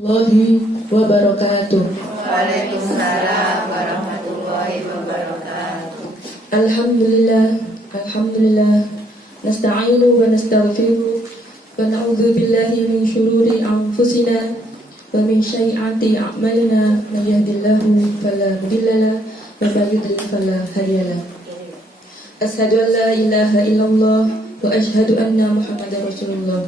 Warahmatullahi wabarakatuh. Waalaikumsalam warahmatullahi wabarakatuh. Alhamdulillah. Nasta'inu wa nastaghfiru wa na'udzu billahi min syururi anfusina wa min sayyiati a'malina. May yahdihillahu fala mudilla lahu wa may yudlil fala hadiya lahu. Asyhadu an la ilaha illallah wa asyhadu anna Muhammadar Rasulullah.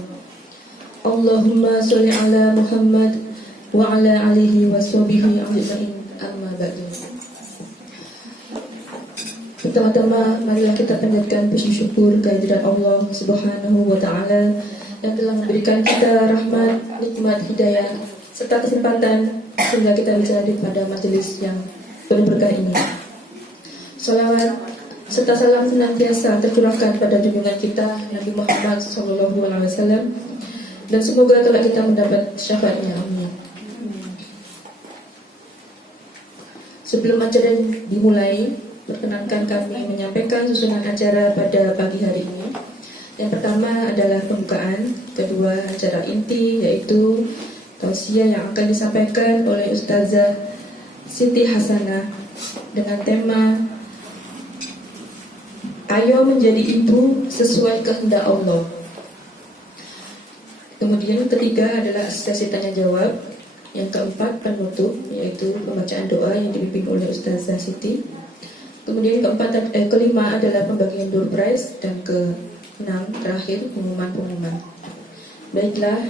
Allahumma sholli ala Muhammad wa ala alihi wa sahbihi ajma'in, amma ba'du. Pertama-tama marilah kita panjatkan puji syukur kehadirat Allah Subhanahu wa taala yang telah memberikan kita rahmat, nikmat, hidayah serta kesempatan sehingga kita bisa hadir pada majelis yang penuh berkah ini. Shalawat serta salam senantiasa tercurahkan pada junjungan kita Nabi Muhammad SAW, dan semoga kelak kita mendapat syafaatnya. Amin. Sebelum acara dimulai, perkenankan kami menyampaikan susunan acara pada pagi hari ini. Yang pertama adalah pembukaan, kedua acara inti yaitu tausiah yang akan disampaikan oleh Ustazah Siti Hasanah dengan tema Ayo menjadi ibu sesuai kehendak Allah. Kemudian ketiga adalah sesi tanya jawab. Yang keempat penutup, yaitu pembacaan doa yang dipimpin oleh Ustazah Siti. Kemudian kelima adalah pembagian door prize, dan keenam terakhir pengumuman. Baiklah,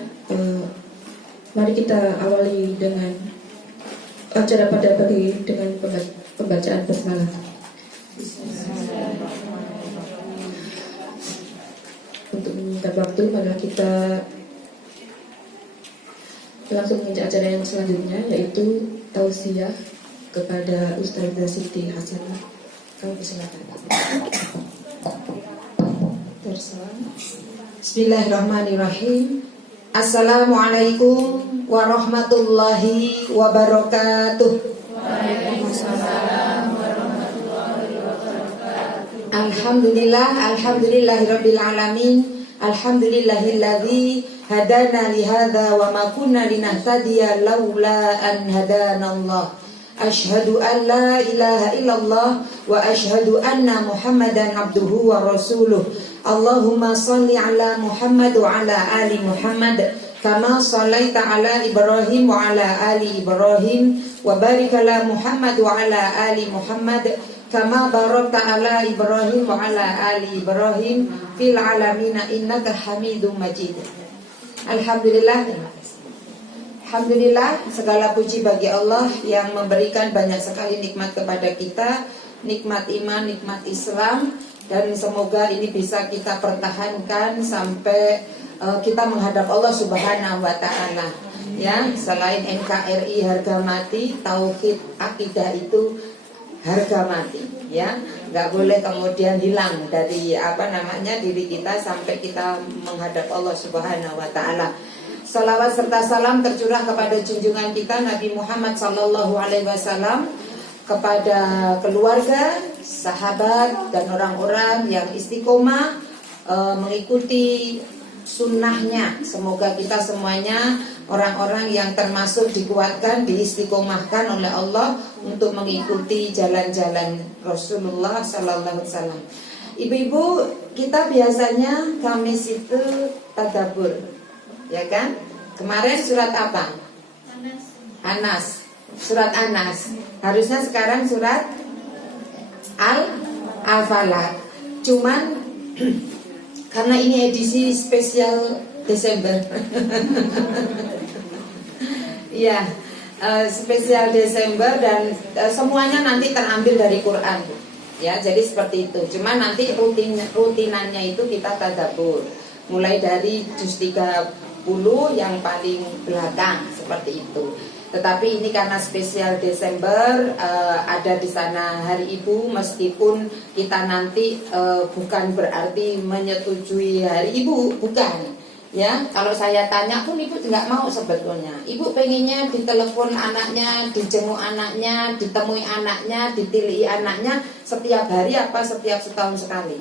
mari kita awali dengan acara pada pagi dengan pembacaan basmalah. Untuk menyingkat waktu, maka kita langsung menginjak acara yang selanjutnya, yaitu tausiah kepada Ustazah Siti Hasanah. Kami persilakan. Bismillahirrahmanirrahim. Assalamualaikum warahmatullahi wabarakatuh. Waalaikumsalam warahmatullahi wabarakatuh. Alhamdulillahirabbil alamin. Alhamdulillahilladzi hadana lihadza wa ma kunna linahtadiya laula an hadanallah. Asyhadu an la ilaha illallah wa asyhadu anna Muhammadan abduhu wa rasuluh. Allahumma shalli ala Muhammad wa ala ali Muhammad kama shallaita ala Ibrahim wa ala ali Ibrahim wa barik ala Muhammad wa ala ali Muhammad kama barakta ala Ibrahim wa ala ali Ibrahim fil alamina innaka Hamidum Majid. Alhamdulillah, segala puji bagi Allah yang memberikan banyak sekali nikmat kepada kita, nikmat iman, nikmat Islam, dan semoga ini bisa kita pertahankan sampai kita menghadap Allah Subhanahu wa taala. Ya, selain NKRI harga mati, tauhid akidah itu harga mati, ya, nggak boleh kemudian hilang dari diri kita sampai kita menghadap Allah Subhanahu wa taala. Salawat serta salam tercurah kepada junjungan kita Nabi Muhammad sallallahu alaihi wasallam, kepada keluarga, sahabat, dan orang-orang yang istiqomah mengikuti sunnahnya. Semoga kita semuanya orang-orang yang termasuk dikuatkan, diistiqomahkan oleh Allah untuk mengikuti jalan-jalan Rasulullah sallallahu alaihi wasallam. Ibu-ibu, kita biasanya Kamis itu tadabbur, ya kan? Kemarin surat apa? Anas. Surat Anas. Harusnya sekarang surat Al-Falaq. Cuman karena ini edisi spesial Desember. Ya, spesial Desember, dan semuanya nanti terambil dari Quran. Ya, jadi seperti itu. Cuma nanti rutinannya itu kita tadabbur. Mulai dari juz 30 yang paling belakang seperti itu. Tetapi ini karena spesial Desember, ada di sana Hari Ibu, meskipun kita nanti bukan berarti menyetujui Hari Ibu, bukan. Ya, kalau saya tanya pun ibu nggak mau sebetulnya. Ibu pengennya ditelepon anaknya, dijenguk anaknya, ditemui anaknya, ditilii anaknya setiap hari apa setiap setahun sekali?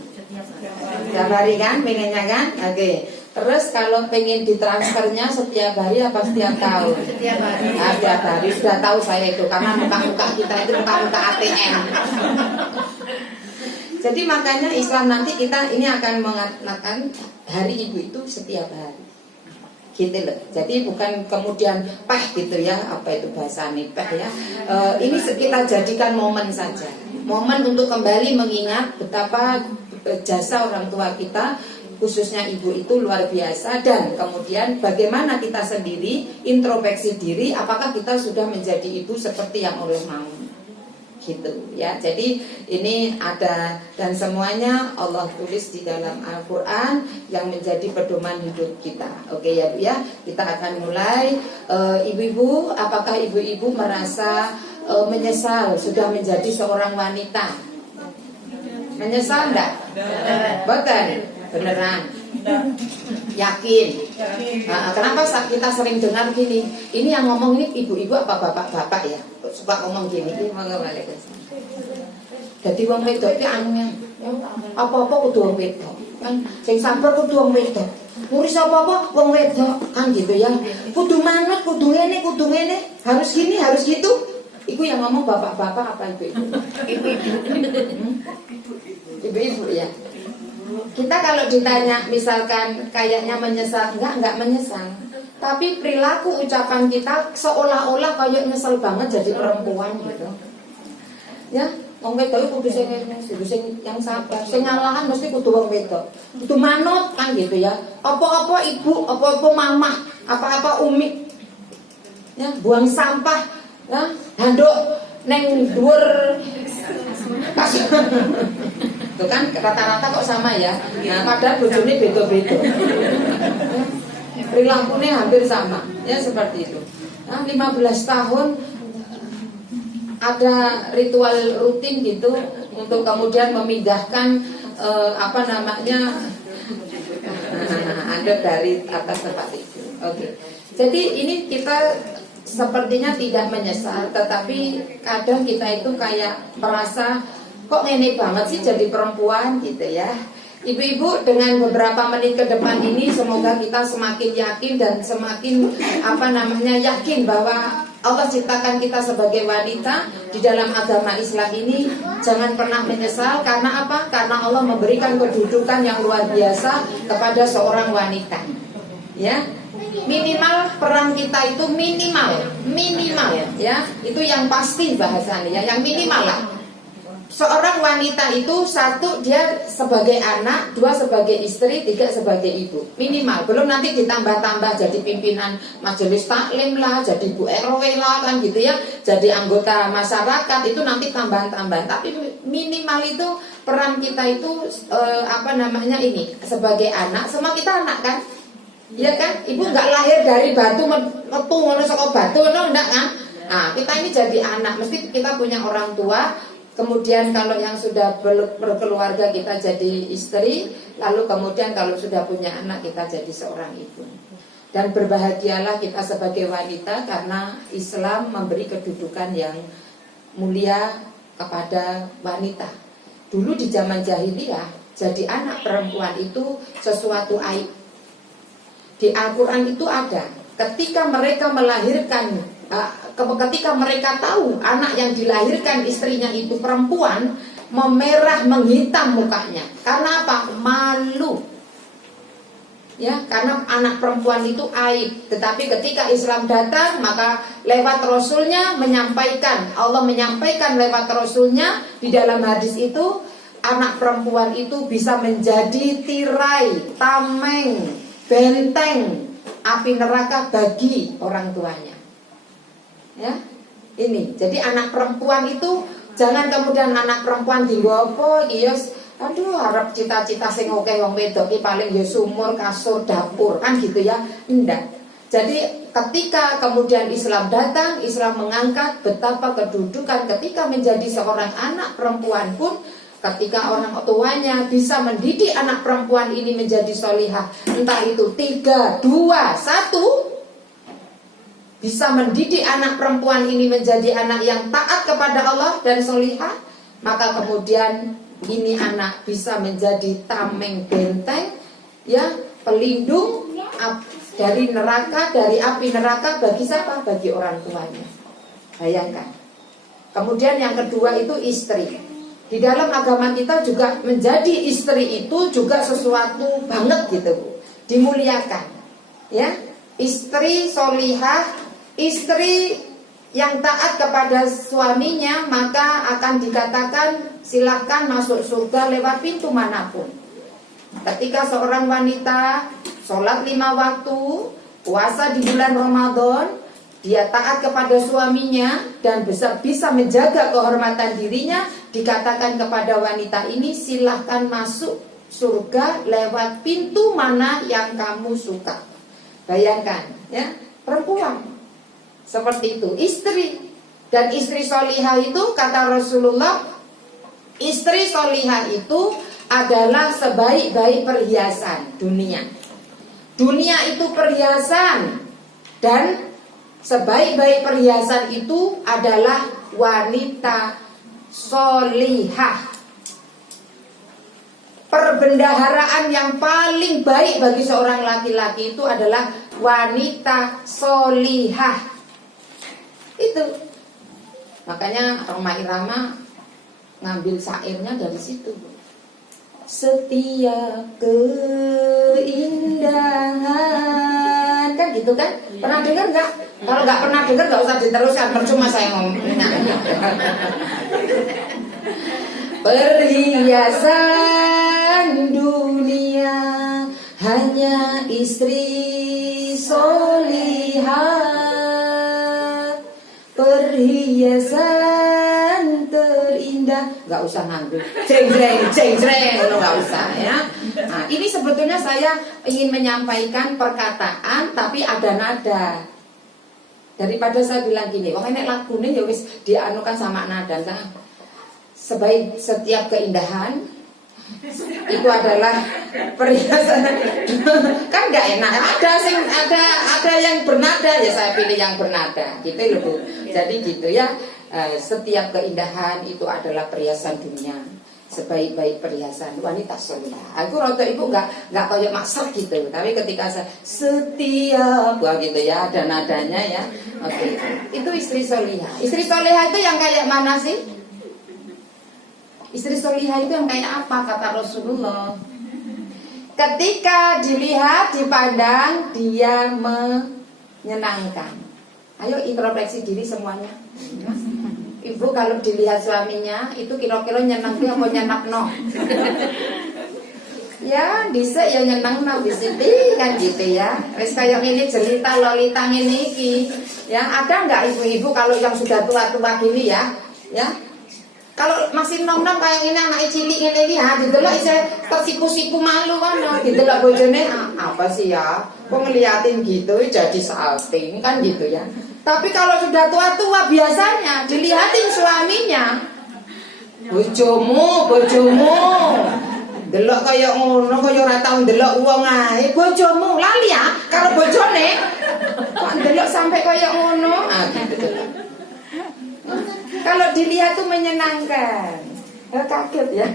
Setiap hari kan, pengennya kan? Oke. Terus kalau pengen ditransfernya setiap hari apa setiap tahun? Setiap hari. Nah, setiap hari sudah tahu saya itu karena muka-muka kita itu muka-muka ATM. Jadi makanya Islam nanti kita ini akan mengatakan hari ibu itu setiap hari, gitu loh. Jadi bukan kemudian peh gitu ya, apa itu bahasanya peh ya. Ini kita jadikan momen saja, momen untuk kembali mengingat betapa jasa orang tua kita, khususnya ibu itu luar biasa. Dan kemudian bagaimana kita sendiri introspeksi diri, apakah kita sudah menjadi ibu seperti yang Allah mau, gitu ya. Jadi ini ada dan semuanya Allah tulis di dalam Al-Quran yang menjadi pedoman hidup kita. Oke ya Bu ya, kita akan mulai. Ibu-ibu, apakah ibu-ibu merasa menyesal sudah menjadi seorang wanita? Menyesal enggak? Betul, beneran. Yakin. Kenapa kita sering dengar gini? Ini yang ngomong ini ibu-ibu apa bapak-bapak ya? Suka ngomong gini. Jadi wong wedok iki anu apa-apa kudu wong wedok. Kan sing sabar kudu wong wedok. Ngurus apa-apa wong wedok kan gitu ya. Kudu manut, kudu ngene, harus gini, harus gitu. Iku yang ngomong bapak-bapak apa ibu-ibu? Ibu-ibu ya. Kita kalau ditanya misalkan kayaknya menyesal, enggak menyesal. Tapi perilaku ucapan kita seolah-olah kayak nyesel banget jadi perempuan gitu. Ya, wong wedok kudu sing yang sabar, sing ngalahan mesti kudu wong wedok. Kudu manut kan gitu ya. Apa-apa ibu, apa-apa mama, apa-apa umi. Ya, buang sampah, ya, handuk neng dhuwur kasih. Itu kan rata-rata kok sama ya. Nah, padahal bojone beda-beda. Perilakunya hampir sama, ya seperti itu. Nah, 15 tahun ada ritual rutin gitu untuk kemudian memindahkan ada dari atas tempat itu. Oke. Jadi ini kita sepertinya tidak menyesal, tetapi kadang kita itu kayak merasa kok ngene banget sih jadi perempuan gitu ya. Ibu-ibu, dengan beberapa menit ke depan ini semoga kita semakin yakin dan semakin yakin bahwa Allah ciptakan kita sebagai wanita di dalam agama Islam ini. Jangan pernah menyesal karena apa? Karena Allah memberikan kedudukan yang luar biasa kepada seorang wanita. Ya. Minimal peran kita itu minimal ya. Itu yang pasti bahasanya ya, yang minimal lah. Seorang wanita itu satu dia sebagai anak, dua sebagai istri, tiga sebagai ibu. Minimal, belum nanti ditambah-tambah jadi pimpinan majelis taklim lah, jadi Bu RW lah kan gitu ya. Jadi anggota masyarakat itu nanti tambahan-tambahan. Tapi minimal itu peran kita itu ini sebagai anak, semua kita anak kan. Iya kan? Ibu nggak lahir dari batu metu ngono saka batu ngono ndak kan? Nah, kita ini jadi anak, mesti kita punya orang tua. Kemudian kalau yang sudah berkeluarga kita jadi istri, lalu kemudian kalau sudah punya anak kita jadi seorang ibu. Dan berbahagialah kita sebagai wanita karena Islam memberi kedudukan yang mulia kepada wanita. Dulu di zaman jahiliyah, jadi anak perempuan itu sesuatu aib. Di Al-Quran itu ada, ketika mereka melahirkan, ketika mereka tahu anak yang dilahirkan istrinya itu perempuan, memerah menghitam mukanya. Karena apa? Malu. Ya, karena anak perempuan itu aib. Tetapi ketika Islam datang, maka lewat Rasulnya menyampaikan, Allah menyampaikan lewat Rasulnya di dalam hadis itu, anak perempuan itu bisa menjadi tirai, tameng, benteng api neraka bagi orang tuanya. Ya, ini. Jadi anak perempuan itu jangan kemudian anak perempuan digopo, iya, aduh harap cita-cita sing oke wong wedok iki paling ya sumur, kasur, dapur kan gitu ya. Enggak. Jadi ketika kemudian Islam datang, Islam mengangkat betapa kedudukan ketika menjadi seorang anak perempuan pun Ketika orang tuanya bisa mendidik anak perempuan ini menjadi solihah, entah itu 3, 2, 1, bisa mendidik anak perempuan ini menjadi anak yang taat kepada Allah dan solihah, maka kemudian ini anak bisa menjadi tameng benteng, ya, pelindung dari neraka, dari api neraka bagi siapa? Bagi orang tuanya. Bayangkan. Kemudian yang kedua itu istri. Di dalam agama kita juga menjadi istri itu juga sesuatu banget gitu, Bu. Dimuliakan. Ya. Istri solihah, istri yang taat kepada suaminya, maka akan dikatakan silahkan masuk surga lewat pintu manapun. Ketika seorang wanita sholat 5 waktu, puasa di bulan Ramadan, dia taat kepada suaminya dan bisa menjaga kehormatan dirinya, dikatakan kepada wanita ini silahkan masuk surga lewat pintu mana yang kamu suka. Bayangkan, ya, perempuan seperti itu, istri. Dan istri solihah itu kata Rasulullah, istri solihah itu adalah sebaik-baik perhiasan dunia. Dunia itu perhiasan, dan sebaik-baik perhiasan itu adalah wanita solihah. Perbendaharaan yang paling baik bagi seorang laki-laki itu adalah wanita solihah. Itu makanya Rhoma Irama ngambil syairnya dari situ. Setiap keindahan, kan gitu kan? Pernah dengar nggak? Kalau nggak pernah dengar nggak usah diteruskan, percuma saya ngomongnya. Perhiasan dunia hanya istri solihah, perhiasan terindah. Nggak usah ngambil ceng ceng, nggak usah ya. Nah, ini sebetulnya saya ingin menyampaikan perkataan tapi ada nada. Daripada saya bilang gini, wah ini lagunya ya wis dianukan sama nada. Sebaik setiap keindahan itu adalah perhiasan. Kan nggak enak. Ada yang bernada, ya saya pilih yang bernada. Gitu loh, Bu. Jadi gitu ya. Setiap keindahan itu adalah perhiasan dunia. Sebaik-baik perhiasan wanita solihah. Aku roto ibu nggak kayak masak gitu. Tapi ketika saya setiap, wah gitu ya, ada nadanya ya. Oke. Itu istri solihah. Istri solihah itu yang kayak mana sih? Istri solihah itu yang kayak apa kata Rasulullah? Ketika dilihat, dipandang, dia menyenangkan. Ayo introspeksi diri semuanya. Ibu kalau dilihat suaminya itu kira-kira nyenang dia mau nyenak no? Ya bisa ya nyenang no bisiti kan gitu ya. Wes kayak ini jelita lolita ini iki. Ya ada nggak ibu-ibu kalau yang sudah tua-tua gini ya? Ya. Kalau masih nom-nom kayak ini anak cilik ini ya, didelok saya tersipu-sipu malu kan, didelok bojone apa sih ya? Kok ngeliatin gitu jadi salting kan gitu ya. Tapi kalau sudah tua-tua biasanya dilihatin suaminya. Bojomu, delok kayak ngono, kayak ora tau delok wong ae. Bojomu lali ya, kalau bojone kok delok sampai kayak ngono. Ah gitu. Kalau dilihat tuh menyenangkan. Kaget ya.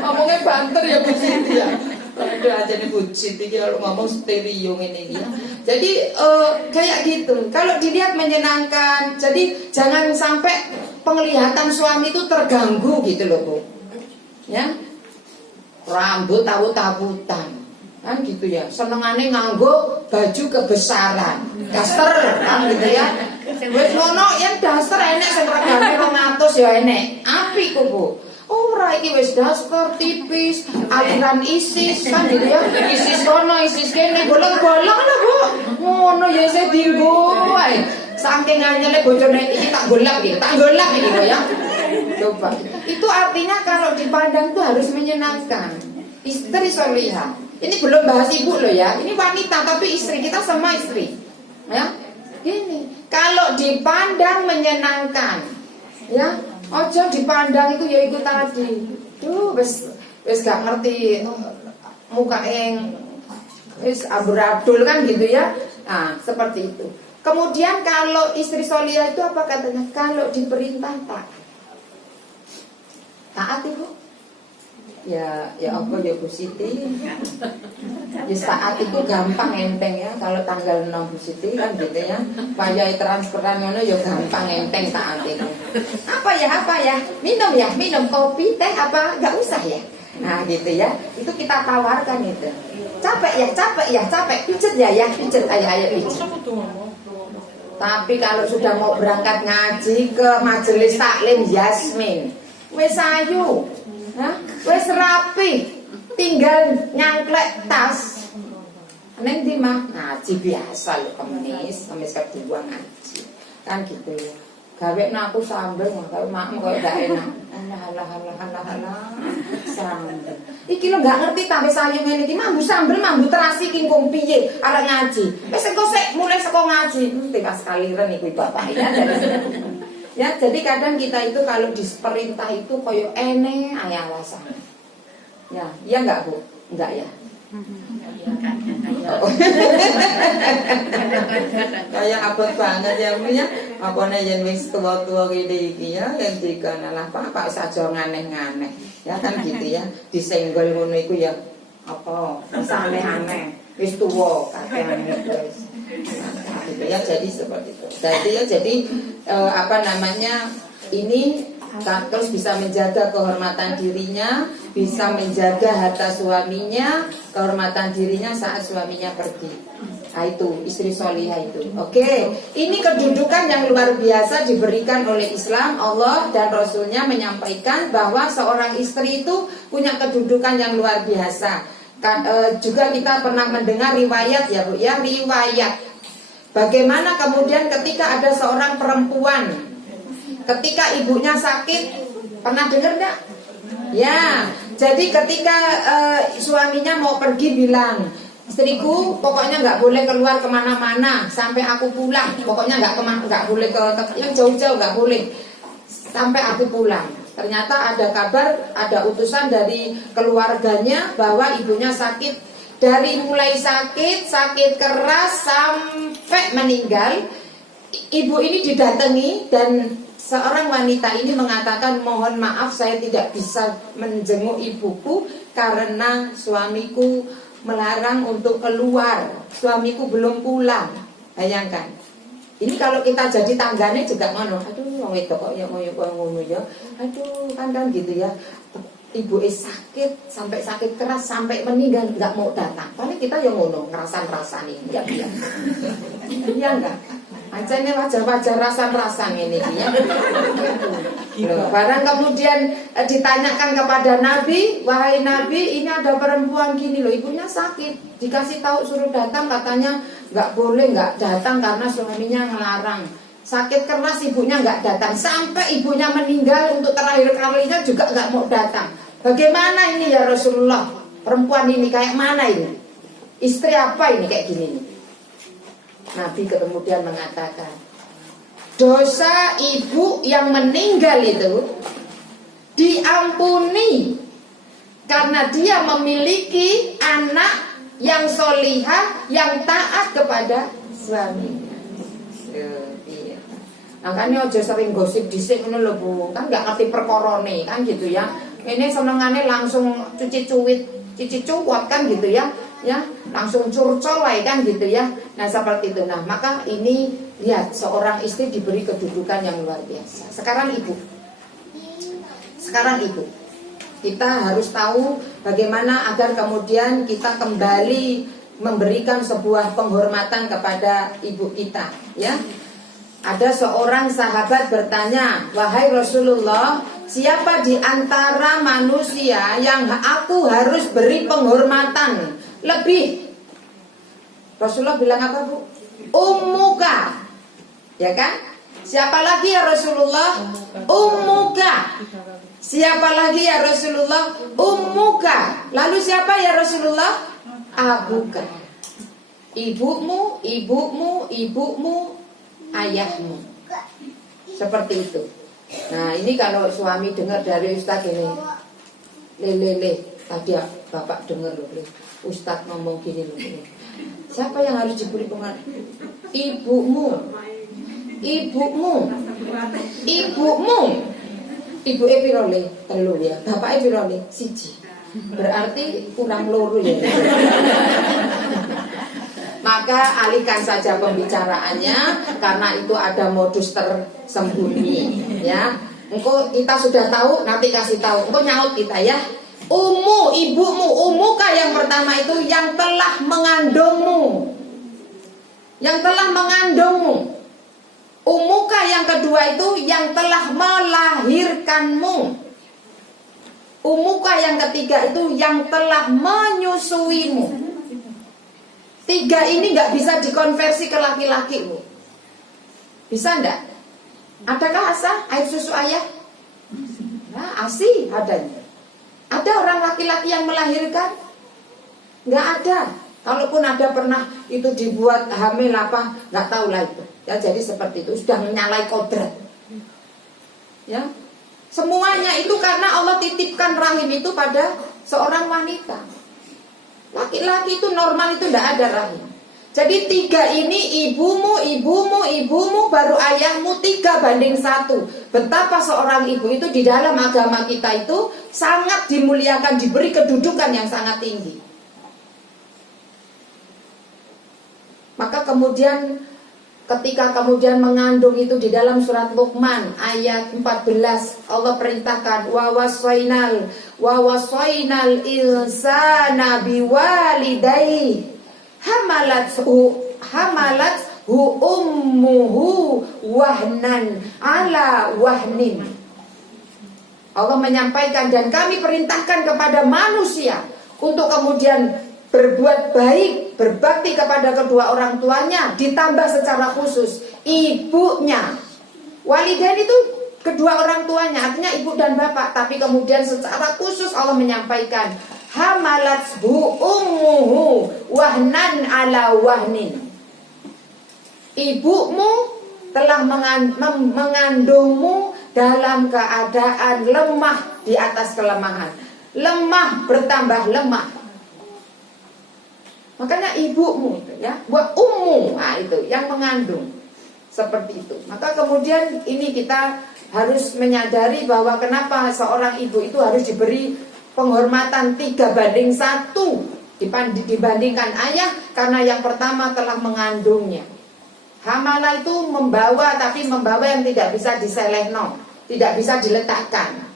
Ngomongnya banter ya Bu Siti ya. Aduh aja nih Bu Siti kalau ngomong stereo ini ya. Jadi kayak gitu. Kalau dilihat menyenangkan. Jadi jangan sampai penglihatan suami itu terganggu gitu loh Bu. Ya. Rambut tabut-tabutan. Kan gitu ya. Senengane nganggo baju kebesaran. Daster kan gitu ya. Wis ngono yen daster enek sing regane 200 ya enek. Apik kok, Bu. Ora iki wis daster tipis, aliran ISIS kan gitu ya. ISIS kono, ISIS kene, bolong-bolong lah, Bu. Ngono ya saya dinggo wae. Saking anyele bojone iki tak golap iki kok ya. Coba. Itu artinya kalau dipandang tuh harus menyenangkan. Istri solihah. Ini belum bahas ibu loh ya. Ini wanita tapi istri, kita semua istri. Ya. Ini kalau dipandang menyenangkan, ya Ojo dipandang itu ya ikut tadi. Tuh wis gak ngerti muka yang wis amburadul kan gitu ya. Nah, seperti itu. Kemudian kalau istri solihah itu apa katanya? Kalau diperintah taat Ibu. Ya apa ya Bu Siti. Ya saat itu gampang enteng ya. Kalau tanggal 6 Bu Siti kan gitu ya. Payai transferan ngono ya gampang enteng taat itu. Apa ya? Minum kopi, teh apa? Gak usah ya. Nah gitu ya. Itu kita tawarkan itu. Capek ya. Pijet ya. Pijet ayo pijet. Tapi kalau sudah mau berangkat ngaji ke majelis taklim Yasmin, wes ayu. Wes rapi, tinggal nyangklek tas. Neng di mah ngaji biasa loh, kemis kedua ngaji, kan gitu ya. Gawe aku sambel, kalau mak kok gak enak. Alah, sambel. Iki lo gak ngerti tapi sayang ini, mambu sambel, mambu terasi kingkung piye, arek ngaji. Wes engko sik mulai saka ngaji, tiwas kaliren iku bapak ya. Ya, jadi kadang kita itu kalau diperintah itu koyo ene aya alasan. Ya, iya enggak Bu? Enggak ya? Kayak abot banget ya Bu ya. Apane yen wis tua-tua gini iki ya, yang dikanalah Pak saja nganeh-nganeh. Ya kan gitu ya. Disenggol ngono iku ya apa? Aneh-aneh. Wis tuwa kadang wis. Gitu ya, jadi seperti itu. Jadi ini terus bisa menjaga kehormatan dirinya, bisa menjaga harta suaminya, kehormatan dirinya saat suaminya pergi. Nah itu istri solihah itu. Oke, ini kedudukan yang luar biasa diberikan oleh Islam. Allah dan Rasulnya menyampaikan bahwa seorang istri itu punya kedudukan yang luar biasa. Juga kita pernah mendengar riwayat ya Bu ya, riwayat bagaimana kemudian ketika ada seorang perempuan ketika ibunya sakit, pernah dengar enggak? Ya, jadi ketika suaminya mau pergi bilang, istriku pokoknya nggak boleh keluar kemana-mana sampai aku pulang, pokoknya nggak boleh ke yang jauh-jauh, nggak boleh sampai aku pulang. Ternyata ada kabar, ada utusan dari keluarganya bahwa ibunya sakit. Dari mulai sakit keras sampai meninggal, ibu ini didatangi dan seorang wanita ini mengatakan, mohon maaf saya tidak bisa menjenguk ibuku karena suamiku melarang untuk keluar, suamiku belum pulang. Bayangkan. Ini kalau kita jadi tanggane juga ngono. Aduh, wong wedok kok ya ngono ya. Aduh, kan gitu ya. Ibu sakit sampai sakit keras sampai meninggal nggak mau datang. Paling kita yang ngono ngerasan-rasani ya dia. Iya enggak? Ancene wajar-wajar rasan-rasan ini ya. Barang kemudian ditanyakan kepada Nabi, wahai Nabi, ini ada perempuan gini loh, ibunya sakit. Dikasih tahu suruh datang, katanya nggak boleh nggak datang karena suaminya ngelarang. Sakit keras ibunya nggak datang, sampai ibunya meninggal untuk terakhir kalinya juga nggak mau datang. Bagaimana ini ya Rasulullah? Perempuan ini kayak mana ini? Istri apa ini kayak gini nih? Nabi kemudian mengatakan, dosa ibu yang meninggal itu diampuni karena dia memiliki anak yang solihah, yang taat kepada suaminya. Iya. Makanya aja sering gosip dhisik ngono lho Bu. Kan gak ngerti perkorone kan gitu ya. Ini senengane langsung cuci cuwat kan gitu ya. Ya, langsung curcol kan gitu ya. Nah, seperti itu. Nah, maka ini lihat seorang istri diberi kedudukan yang luar biasa. Sekarang ibu. Kita harus tahu bagaimana agar kemudian kita kembali memberikan sebuah penghormatan kepada ibu kita, ya. Ada seorang sahabat bertanya, wahai Rasulullah, siapa di antara manusia yang aku harus beri penghormatan lebih? Rasulullah bilang apa Bu? Ummuka, ya kan? Siapa lagi ya Rasulullah? Ummuka. Siapa lagi ya Rasulullah? Ummuka. Lalu siapa ya Rasulullah? Abuka. Ibumu, ayahmu. Seperti itu. Nah ini kalau suami dengar dari Ustadz ini, le, tadi bapak dengar loh, Ustadz ngomong gini loh. Siapa yang harus diberi pengaruh? Ibumu. Ibu epirole telu ya, bapak epirole siji. Berarti kurang loro ya. Maka alihkan saja pembicaraannya karena itu ada modus tersembunyi ya. Engko kita sudah tahu, nanti kasih tahu. Engko nyaut kita ya. Ibumu, umuka yang pertama itu yang telah mengandungmu. Yang telah mengandungmu. Umuka yang kedua itu yang telah melahirkanmu. Umuka yang ketiga itu yang telah menyusuimu. Tiga ini nggak bisa dikonversi ke laki-laki, Bu. Bisa enggak? Adakah asa air susu ayah? Nah, ASI adanya. Ada orang laki-laki yang melahirkan? Nggak ada. Kalaupun ada pernah itu dibuat hamil apa, nggak tahu lah itu. Ya jadi seperti itu sudah menyalahi kodrat. Ya, semuanya itu karena Allah titipkan rahim itu pada seorang wanita. Laki-laki itu normal itu tidak ada rahim. Jadi tiga ini ibumu baru ayahmu 3:1. Betapa seorang ibu itu di dalam agama kita itu sangat dimuliakan, diberi kedudukan yang sangat tinggi. Maka kemudian ketika kemudian mengandung itu di dalam surat Luqman ayat 14 Allah perintahkan wa wasainal insana biwalidayhi hamalathu ummuhu wahnan ala wahnin. Allah menyampaikan dan kami perintahkan kepada manusia untuk kemudian berbuat baik, berbakti kepada kedua orang tuanya, ditambah secara khusus ibunya. Walidain itu kedua orang tuanya, artinya ibu dan bapak. Tapi kemudian secara khusus Allah menyampaikan hamalathu ummuhu wahnan ala wahnin. Ibumu telah mengandungmu dalam keadaan lemah di atas kelemahan. Lemah bertambah lemah. Makanya ibumu ya, buat ummu, nah itu yang mengandung seperti itu. Maka kemudian ini kita harus menyadari bahwa kenapa seorang ibu itu harus diberi penghormatan 3:1 dibandingkan ayah, karena yang pertama telah mengandungnya. Hamalah itu membawa, tapi membawa yang tidak bisa diselehno, tidak bisa diletakkan.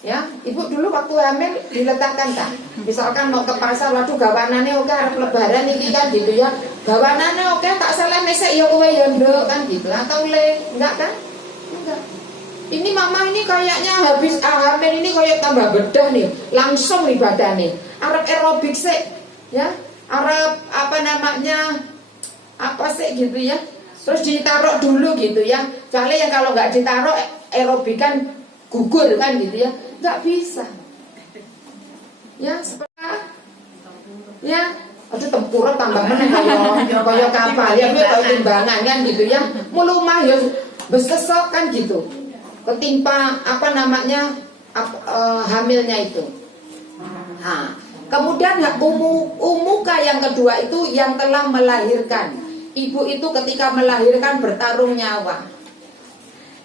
Ya, ibu dulu waktu hamil diletakkan kan. Misalkan mau ke pasar, waduh gawanane oke arep lebaran iki kan gitu ya. Gawanane oke tak salah nesek ya kowe ya nduk kan gitu. Atau enggak kan? Enggak. Ini mama ini kayaknya habis hamil ini kayak tambah bedah nih, langsung nih badannya. Arep aerobik sih, ya. Arep apa namanya? Apa sih gitu ya. Terus ditaruh dulu gitu ya. Soalnya yang kalau nggak ditaruh aerobik kan gugur kan gitu ya. Nggak bisa. Ya, seperti ya, aduh tempurung tambah meneh kaya kapal ya, kaya timbangan kan gitu ya. Mulumah ya besesok kan gitu. Ketimpa apa namanya hamilnya itu. Nah, kemudian umuka yang kedua itu yang telah melahirkan. Ibu itu ketika melahirkan bertarung nyawa,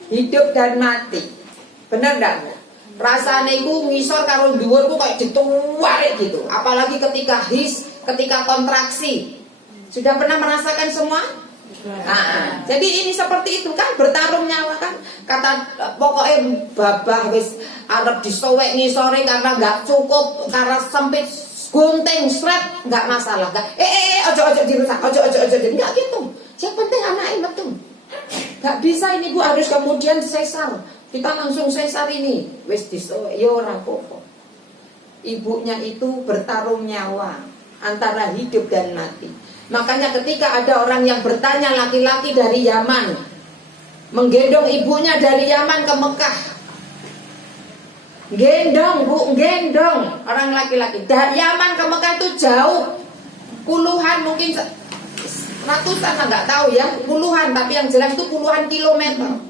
hidup dan mati. Benar enggak? Rasane iku ngisor karo dhuwurku kayak dituwarik gitu. Apalagi ketika ketika kontraksi. Sudah pernah merasakan semua? Nah, jadi ini seperti itu kan, bertarung nyawa kan. Kata pokoknya babah wis arep disowek ngisore karena enggak cukup, karena sempit gunting sret enggak masalah. Ojo dirusak, ojo enggak gitu. Yang penting anaknya metu. Enggak bisa ini Bu, harus kemudian sesar. Kita langsung sesar ini, wis disowek ya ora apa-apa. Ibunya itu bertarung nyawa antara hidup dan mati. Makanya ketika ada orang yang bertanya, laki-laki dari Yaman menggendong ibunya dari Yaman ke Mekah. Gendong Bu, gendong orang laki-laki dari Yaman ke Mekah itu jauh, puluhan mungkin ratusan, nggak tahu ya, puluhan, tapi yang jelas itu puluhan kilometer.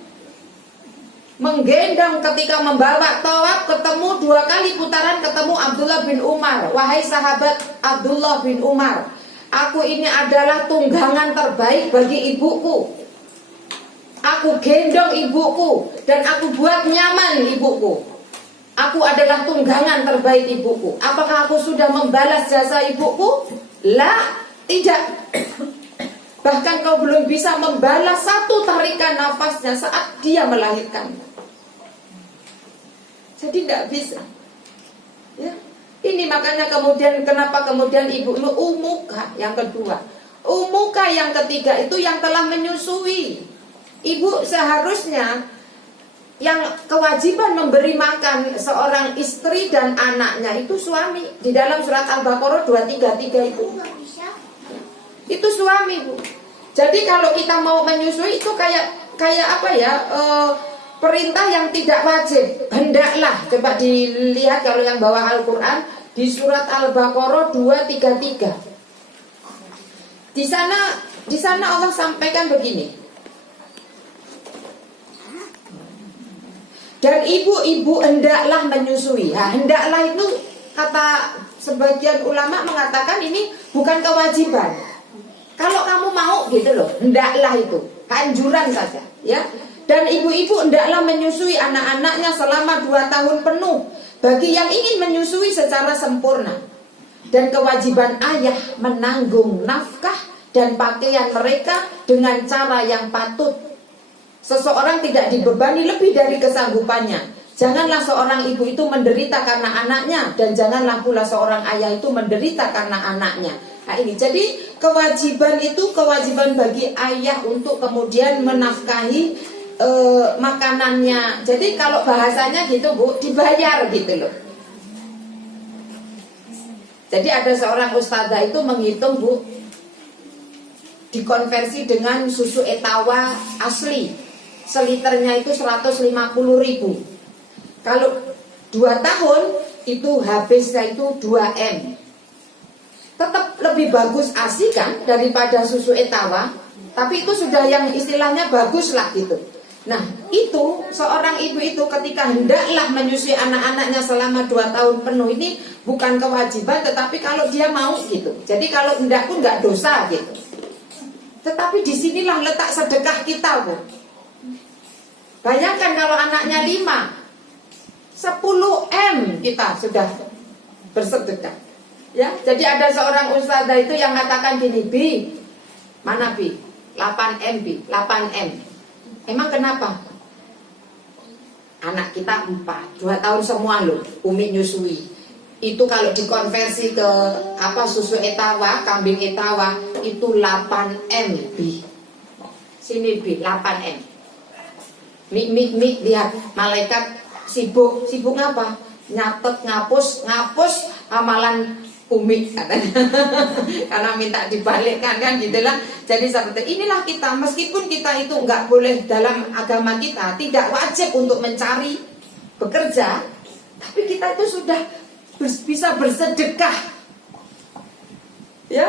menggendong ketika membawa tawaf, ketemu 2 kali putaran, ketemu Abdullah bin Umar. Wahai sahabat Abdullah bin Umar, aku ini adalah tunggangan terbaik bagi ibuku. Aku gendong ibuku dan aku buat nyaman ibuku. Aku adalah tunggangan terbaik ibuku. Apakah aku sudah membalas jasa ibuku? Lah, tidak. Bahkan kau belum bisa membalas satu tarikan nafasnya saat dia melahirkan. Jadi tidak bisa. Ya. Ini makanya kemudian kenapa kemudian ibu lu umuka yang kedua, umuka yang ketiga itu yang telah menyusui. Ibu seharusnya yang kewajiban memberi makan seorang istri dan anaknya itu suami. Di dalam surat Al-Baqarah 233 itu suami, Bu. Jadi kalau kita mau menyusui itu kayak apa ya? Perintah yang tidak wajib. Hendaklah, coba dilihat kalau yang bawa Al-Qur'an di surat Al-Baqarah 233. Di sana Allah sampaikan begini. Dan ibu-ibu hendaklah menyusui. Nah, hendaklah itu kata sebagian ulama mengatakan ini bukan kewajiban. Kalau kamu mau gitu loh, hendaklah itu anjuran saja, ya. Dan ibu-ibu hendaklah menyusui anak-anaknya selama 2 tahun penuh bagi yang ingin menyusui secara sempurna. Dan kewajiban ayah menanggung nafkah dan pakaian mereka dengan cara yang patut. Seseorang tidak dibebani lebih dari kesanggupannya. Janganlah seorang ibu itu menderita karena anaknya, dan janganlah pula seorang ayah itu menderita karena anaknya. Nah ini, jadi kewajiban itu kewajiban bagi ayah untuk kemudian menafkahi makanannya. Jadi kalau bahasanya gitu, Bu, dibayar gitu loh. Jadi ada seorang ustazah itu menghitung, Bu, dikonversi dengan susu etawa asli. Seliternya itu 150.000. Kalau 2 tahun itu habisnya itu 2 M. Tetap lebih bagus ASI kan daripada susu etawa. Tapi itu sudah yang istilahnya bagus lah gitu. Nah itu seorang ibu itu ketika hendaklah menyusui anak-anaknya selama 2 tahun penuh, ini bukan kewajiban tetapi kalau dia mau gitu. Jadi kalau hendak pun nggak dosa gitu. Tetapi disinilah letak sedekah kita, Bu. Bayangkan kalau anaknya 5, 10 M kita sudah bersedekah. Ya, jadi ada seorang ustazah itu yang mengatakan gini, Bi, mana Bi? 8 M, Bi, 8 M. Emang kenapa? Anak kita 4, 2 tahun semua loh, Umi nyusui. Itu kalau dikonversi ke susu etawa, kambing etawa, itu 8 M, Bi. Sini Bi, 8 M. Mik, lihat malaikat sibuk apa? Nyatet, ngapus amalan Umi katanya. Karena minta dibalikkan kan gitulah. Jadi seperti inilah kita, meskipun kita itu nggak boleh dalam agama kita, tidak wajib untuk mencari bekerja, tapi kita itu sudah bisa bersedekah. Ya,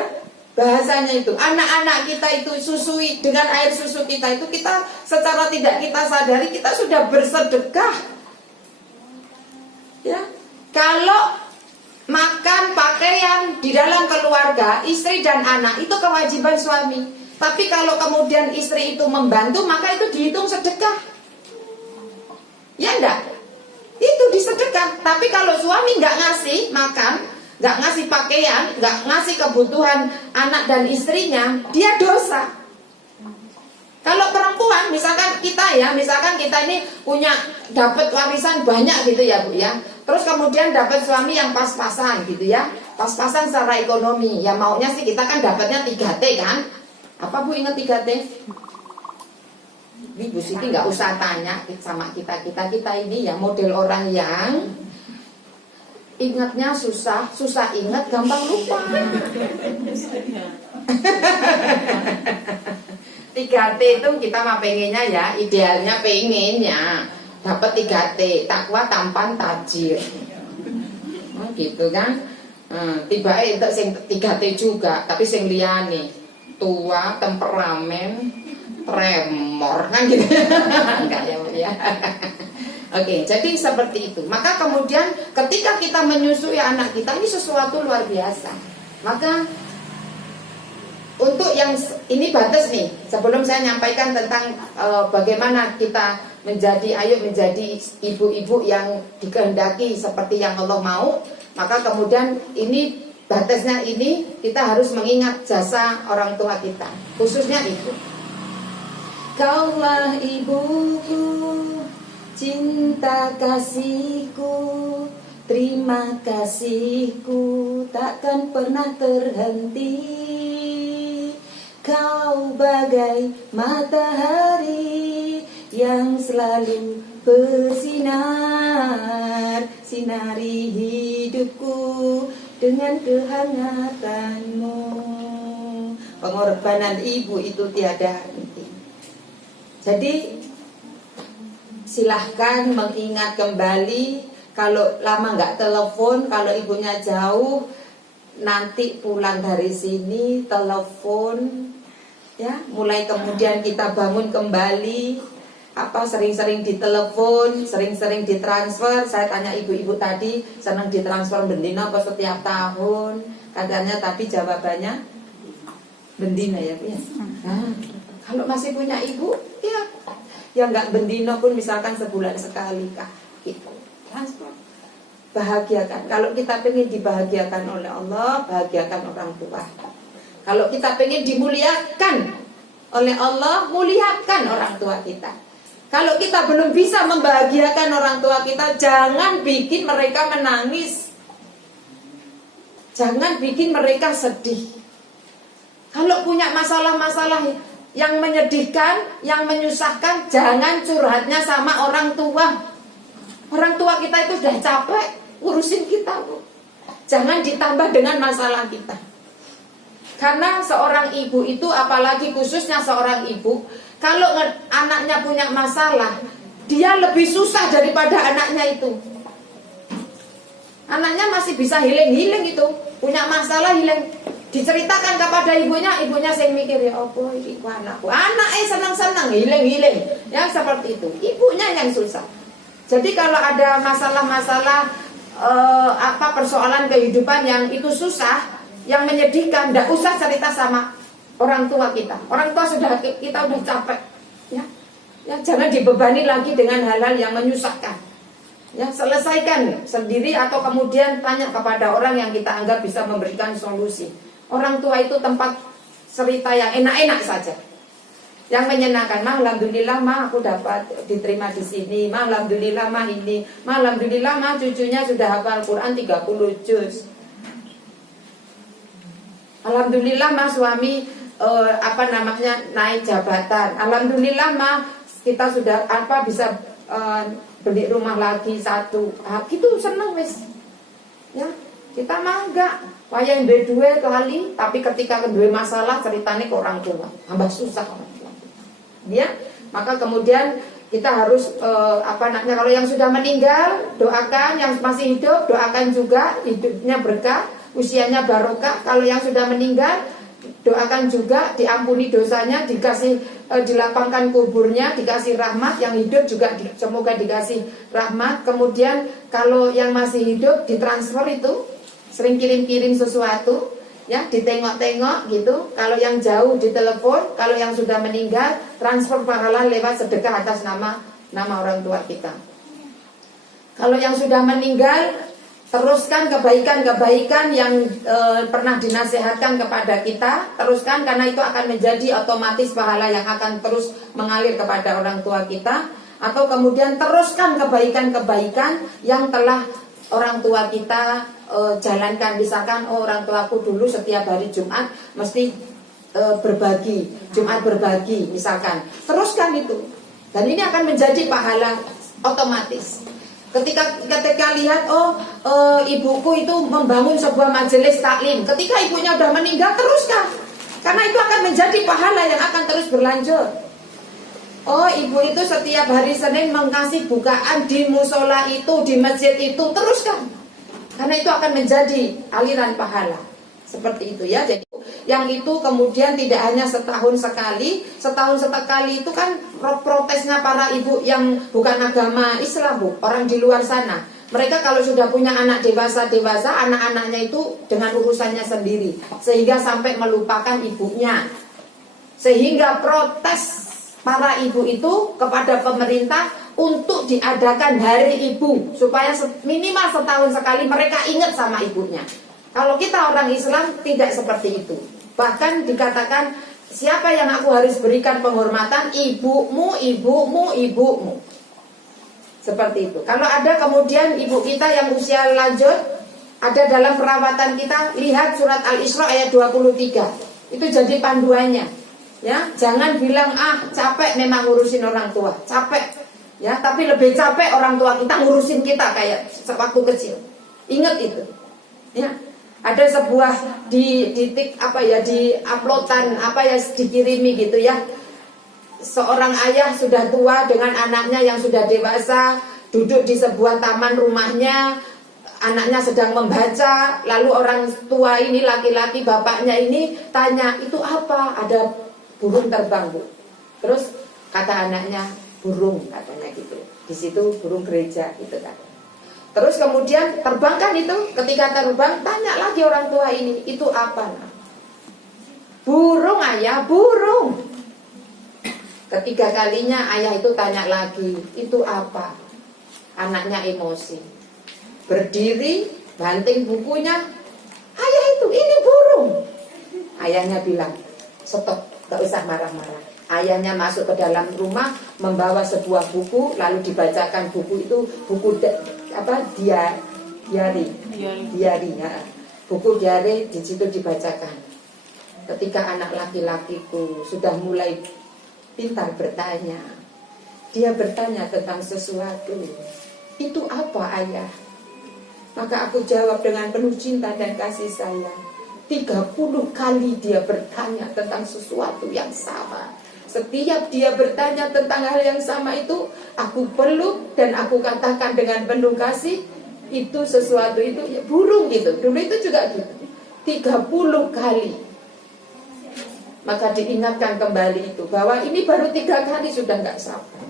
bahasanya itu anak-anak kita itu susui dengan air susu kita itu, kita secara tidak kita sadari kita sudah bersedekah. Ya, kalau makan, pakaian di dalam keluarga, istri dan anak itu kewajiban suami. Tapi kalau kemudian istri itu membantu, maka itu dihitung sedekah. Ya enggak? Itu disedekah. Tapi kalau suami nggak ngasih makan, nggak ngasih pakaian, nggak ngasih kebutuhan anak dan istrinya, dia dosa. Kalau perempuan, misalkan kita ini punya dapat warisan banyak gitu ya Bu ya. Terus kemudian dapat suami yang pas-pasan gitu ya, pas-pasan secara ekonomi. Ya maunya sih kita kan dapatnya 3T kan. Apa Bu ingat 3T? Ini Bu Siti nggak usah tanya sama kita ini ya model orang yang ingatnya susah ingat, gampang lupa. 3T itu kita mah pengennya ya, idealnya pengennya dapat 3T, takwa, tampan, tajir. Gitu kan. Tiba itu sing 3T juga, tapi sing liyane tua, temperamen, tremor kan gitu. Enggak ya Bu ya. Oke, jadi seperti itu. Maka kemudian ketika kita menyusui anak kita, ini sesuatu luar biasa. Maka untuk yang ini batas nih, sebelum saya nyampaikan tentang bagaimana kita menjadi ibu-ibu yang dikehendaki seperti yang Allah mau, maka kemudian ini batasnya ini kita harus mengingat jasa orang tua kita, khususnya ibu. Kaulah ibuku, cinta kasihku, terima kasihku takkan pernah terhenti. Kau bagai matahari yang selalu bersinar, sinari hidupku dengan kehangatanmu. Pengorbanan ibu itu tiada henti. Jadi silahkan mengingat kembali. Kalau lama nggak telepon, kalau ibunya jauh, nanti pulang dari sini telepon, ya. Mulai kemudian kita bangun kembali, sering-sering ditelepon, sering-sering ditransfer. Saya tanya ibu-ibu tadi, senang ditransfer bendina apa setiap tahun? Katanya tadi jawabannya bendina ya Bu ya. Nah, kalau masih punya ibu, ya nggak bendina pun misalkan sebulan sekali kah, gitu. Transfer. Bahagiakan. Kalau kita pengen dibahagiakan oleh Allah, bahagiakan orang tua. Kalau kita pengen dimuliakan oleh Allah, muliakan orang tua kita. Kalau kita belum bisa membahagiakan orang tua kita, jangan bikin mereka menangis. Jangan bikin mereka sedih. Kalau punya masalah-masalah yang menyedihkan, yang menyusahkan, jangan curhatnya sama orang tua. Orang tua kita itu sudah capek urusin kita, Bu. Jangan ditambah dengan masalah kita. Karena seorang ibu itu, apalagi khususnya seorang ibu, kalau anaknya punya masalah, dia lebih susah daripada anaknya itu. Anaknya masih bisa healing itu, punya masalah healing, diceritakan kepada ibunya sing mikir ya apa iki anakku. Anaknya senang-senang healing, ya seperti itu. Ibunya yang susah. Jadi kalau ada masalah-masalah persoalan kehidupan yang itu susah, yang menyedihkan, tidak usah cerita sama orang tua kita. Orang tua kita udah capek, ya jangan dibebani lagi dengan hal-hal yang menyusahkan. Ya, selesaikan sendiri atau kemudian tanya kepada orang yang kita anggap bisa memberikan solusi. Orang tua itu tempat cerita yang enak-enak saja, yang menyenangkan. Mah alhamdulillah mah aku dapat diterima di sini. Mah alhamdulillah mah ini. Mah alhamdulillah mah cucunya sudah hafal Quran 30 juz. Alhamdulillah mah suami naik jabatan. Alhamdulillah mah kita sudah bisa beli rumah lagi satu. Gitu seneng wis. Ya, kita mah enggak. Wayang duwe kali, tapi ketika kedua masalah ceritanya ke orang tua. Tambah susah orang tua. Ya, maka kemudian kita harus kalau yang sudah meninggal doakan, yang masih hidup doakan juga hidupnya berkah, usianya barokah. Kalau yang sudah meninggal doakan juga diampuni dosanya, dilapangkan kuburnya, dikasih rahmat. Yang hidup juga semoga dikasih rahmat. Kemudian kalau yang masih hidup ditransfer itu, sering kirim-kirim sesuatu, ya ditengok-tengok gitu. Kalau yang jauh ditelepon, kalau yang sudah meninggal transfer pahala lewat sedekah atas nama orang tua kita. Kalau yang sudah meninggal, teruskan kebaikan-kebaikan yang pernah dinasihatkan kepada kita, teruskan, karena itu akan menjadi otomatis pahala yang akan terus mengalir kepada orang tua kita. Atau kemudian teruskan kebaikan-kebaikan yang telah orang tua kita jalankan. Misalkan orang tuaku dulu setiap hari Jumat mesti berbagi, Jumat berbagi misalkan, teruskan itu, dan ini akan menjadi pahala otomatis. Ketika lihat ibuku itu membangun sebuah majelis taklim, ketika ibunya sudah meninggal, teruskan, karena itu akan menjadi pahala yang akan terus berlanjut. Ibu itu setiap hari Senin mengasih bukaan di musola itu, di masjid itu, teruskan, karena itu akan menjadi aliran pahala. Seperti itu ya. Jadi yang itu kemudian tidak hanya setahun sekali itu kan protesnya para ibu yang bukan agama Islam, Bu, orang di luar sana. Mereka kalau sudah punya anak dewasa, anak-anaknya itu dengan urusannya sendiri, sehingga sampai melupakan ibunya. Sehingga protes para ibu itu kepada pemerintah untuk diadakan hari ibu, supaya minimal setahun sekali mereka ingat sama ibunya. Kalau kita orang Islam tidak seperti itu. Bahkan dikatakan, siapa yang aku harus berikan penghormatan? Ibumu. Seperti itu. Kalau ada kemudian ibu kita yang usia lanjut, ada dalam perawatan kita, lihat surat Al-Isra ayat 23. Itu jadi panduannya. Ya, jangan bilang capek memang ngurusin orang tua, capek. Ya, tapi lebih capek orang tua kita ngurusin kita kayak waktu kecil. Ingat itu. Ya. Ada sebuah di uploadan dikirimi gitu ya. Seorang ayah sudah tua dengan anaknya yang sudah dewasa duduk di sebuah taman rumahnya, anaknya sedang membaca, lalu orang tua ini laki-laki bapaknya ini tanya, itu apa? Ada burung terbang, Bu. Terus kata anaknya, burung katanya gitu. Di situ burung gereja gitu kan. Terus kemudian terbang kan itu, ketika terbang tanya lagi orang tua ini, itu apa? Burung ayah, burung. Ketiga kalinya ayah itu tanya lagi, itu apa? Anaknya emosi, berdiri, banting bukunya, ayah itu, ini burung. Ayahnya bilang, stop, gak usah marah-marah. Ayahnya masuk ke dalam rumah, membawa sebuah buku, lalu dibacakan buku itu, buku diari ya. Buku diari di situ dibacakan. Ketika anak laki-lakiku sudah mulai pintar bertanya, dia bertanya tentang sesuatu, itu apa ayah? Maka aku jawab dengan penuh cinta dan kasih sayang. 30 kali dia bertanya tentang sesuatu yang sama. Setiap dia bertanya tentang hal yang sama itu, aku peluk dan aku katakan dengan penuh kasih, itu sesuatu itu ya, burung gitu. Dulu itu juga gitu. 30 kali. Maka diingatkan kembali itu bahwa ini baru 3 kali sudah nggak sabar.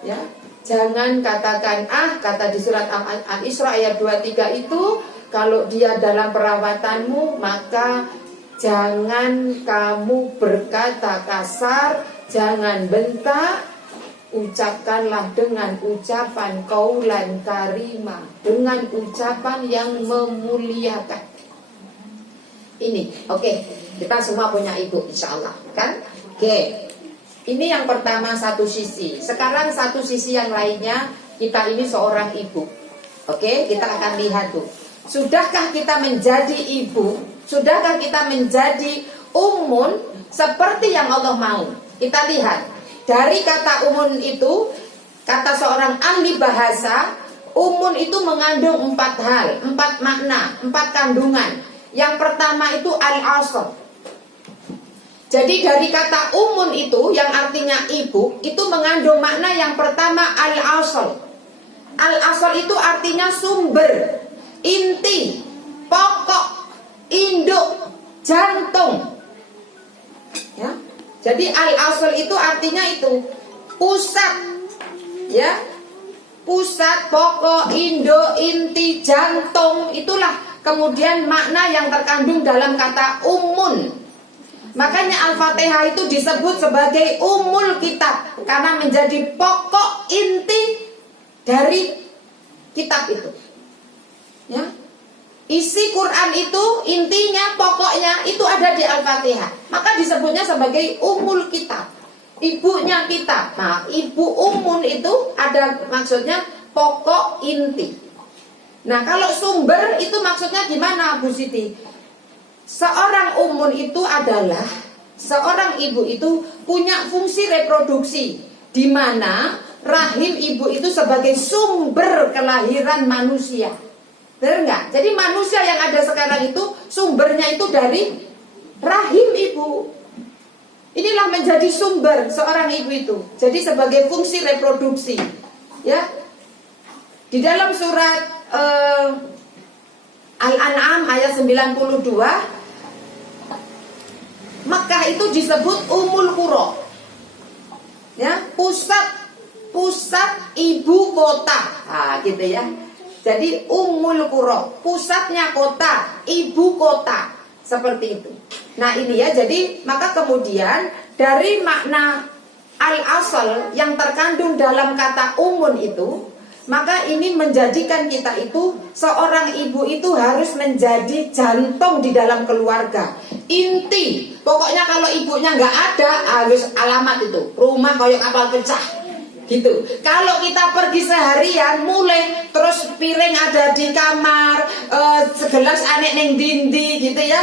Ya, jangan katakan kata di surat Al-Isra ayat 23 itu, kalau dia dalam perawatanmu maka jangan kamu berkata kasar, jangan bentak, ucapkanlah dengan ucapan qaulan karima, dengan ucapan yang memuliakan. Ini, oke. Kita semua punya ibu, insya Allah, kan? Oke. Ini yang pertama satu sisi. Sekarang satu sisi yang lainnya, kita ini seorang ibu. Oke, kita akan lihat tuh. Sudahkah kita menjadi ibu? Sudahkah kita menjadi ummun seperti yang Allah mau? Kita lihat. Dari kata ummun itu, kata seorang ahli bahasa, ummun itu mengandung 4 hal, 4 makna, 4 kandungan. Yang pertama itu al-asl. Jadi dari kata ummun itu yang artinya ibu, itu mengandung makna yang pertama al-asl. Al-asl itu artinya sumber, inti, pokok, induk, jantung. Ya. Jadi al-asl itu artinya itu pusat, ya, pusat, pokok, induk, inti, jantung. Itulah kemudian makna yang terkandung dalam kata ummun. Makanya Al-Fatihah itu disebut sebagai ummul kitab, karena menjadi pokok inti dari kitab itu. Ya. Isi Quran itu intinya, pokoknya itu ada di Al-Fatihah. Maka disebutnya sebagai ummul kitab, ibunya kitab. Nah, ibu ummun itu ada maksudnya pokok inti. Nah, kalau sumber itu maksudnya gimana, Bu Siti? Seorang ummun itu adalah seorang ibu itu punya fungsi reproduksi, di mana rahim ibu itu sebagai sumber kelahiran manusia. Benar nggak? Jadi manusia yang ada sekarang itu sumbernya itu dari rahim ibu. Inilah menjadi sumber seorang ibu itu. Jadi sebagai fungsi reproduksi, ya. Di dalam surat Al-An'am ayat 92, Mekah itu disebut Ummul Qura. Ya, pusat ibu kota. Nah, gitu ya. Jadi Ummul Qura, pusatnya kota, ibu kota. Seperti itu. Nah, ini ya, jadi maka kemudian dari makna al-asal yang terkandung dalam kata umun itu, maka ini menjadikan kita itu, seorang ibu itu harus menjadi jantung di dalam keluarga, inti. Pokoknya kalau ibunya nggak ada, harus alamat itu rumah kayak kapal pecah gitu. Kalau kita pergi seharian, mulai terus piring ada di kamar, segelas aneh neng dindi gitu ya,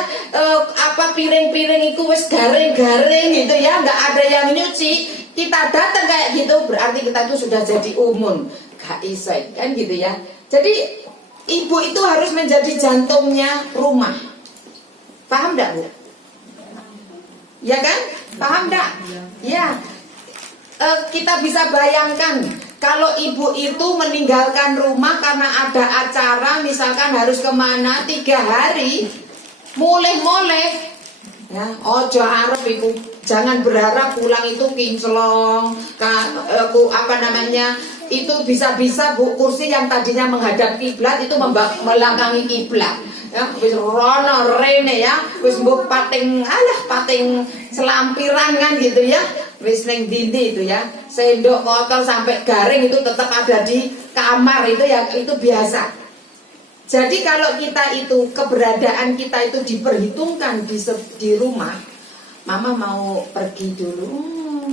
apa piring-piring itu wis garing-garing gitu ya, nggak ada yang nyuci. Kita datang kayak gitu, berarti kita itu sudah jadi umun, gak iso kan gitu ya. Jadi ibu itu harus menjadi jantungnya rumah. Paham enggak, Bu? Ya kan? Paham enggak? Ya. Kita bisa bayangkan kalau ibu itu meninggalkan rumah karena ada acara, misalkan harus kemana 3 hari, mulai-mulai ya, ojo arep ibu, jangan berharap pulang itu kinclong, apa namanya, itu bisa-bisa Bu, kursi yang tadinya menghadap kiblat itu melakangi kiblat. Ya, wis rono rene ya, wis mbok pating selampiran kan gitu ya. Wis neng dindi itu ya, sendok kotor sampai garing itu tetap ada di kamar itu ya, itu biasa. Jadi kalau kita itu, keberadaan kita itu diperhitungkan di rumah. Mama mau pergi dulu,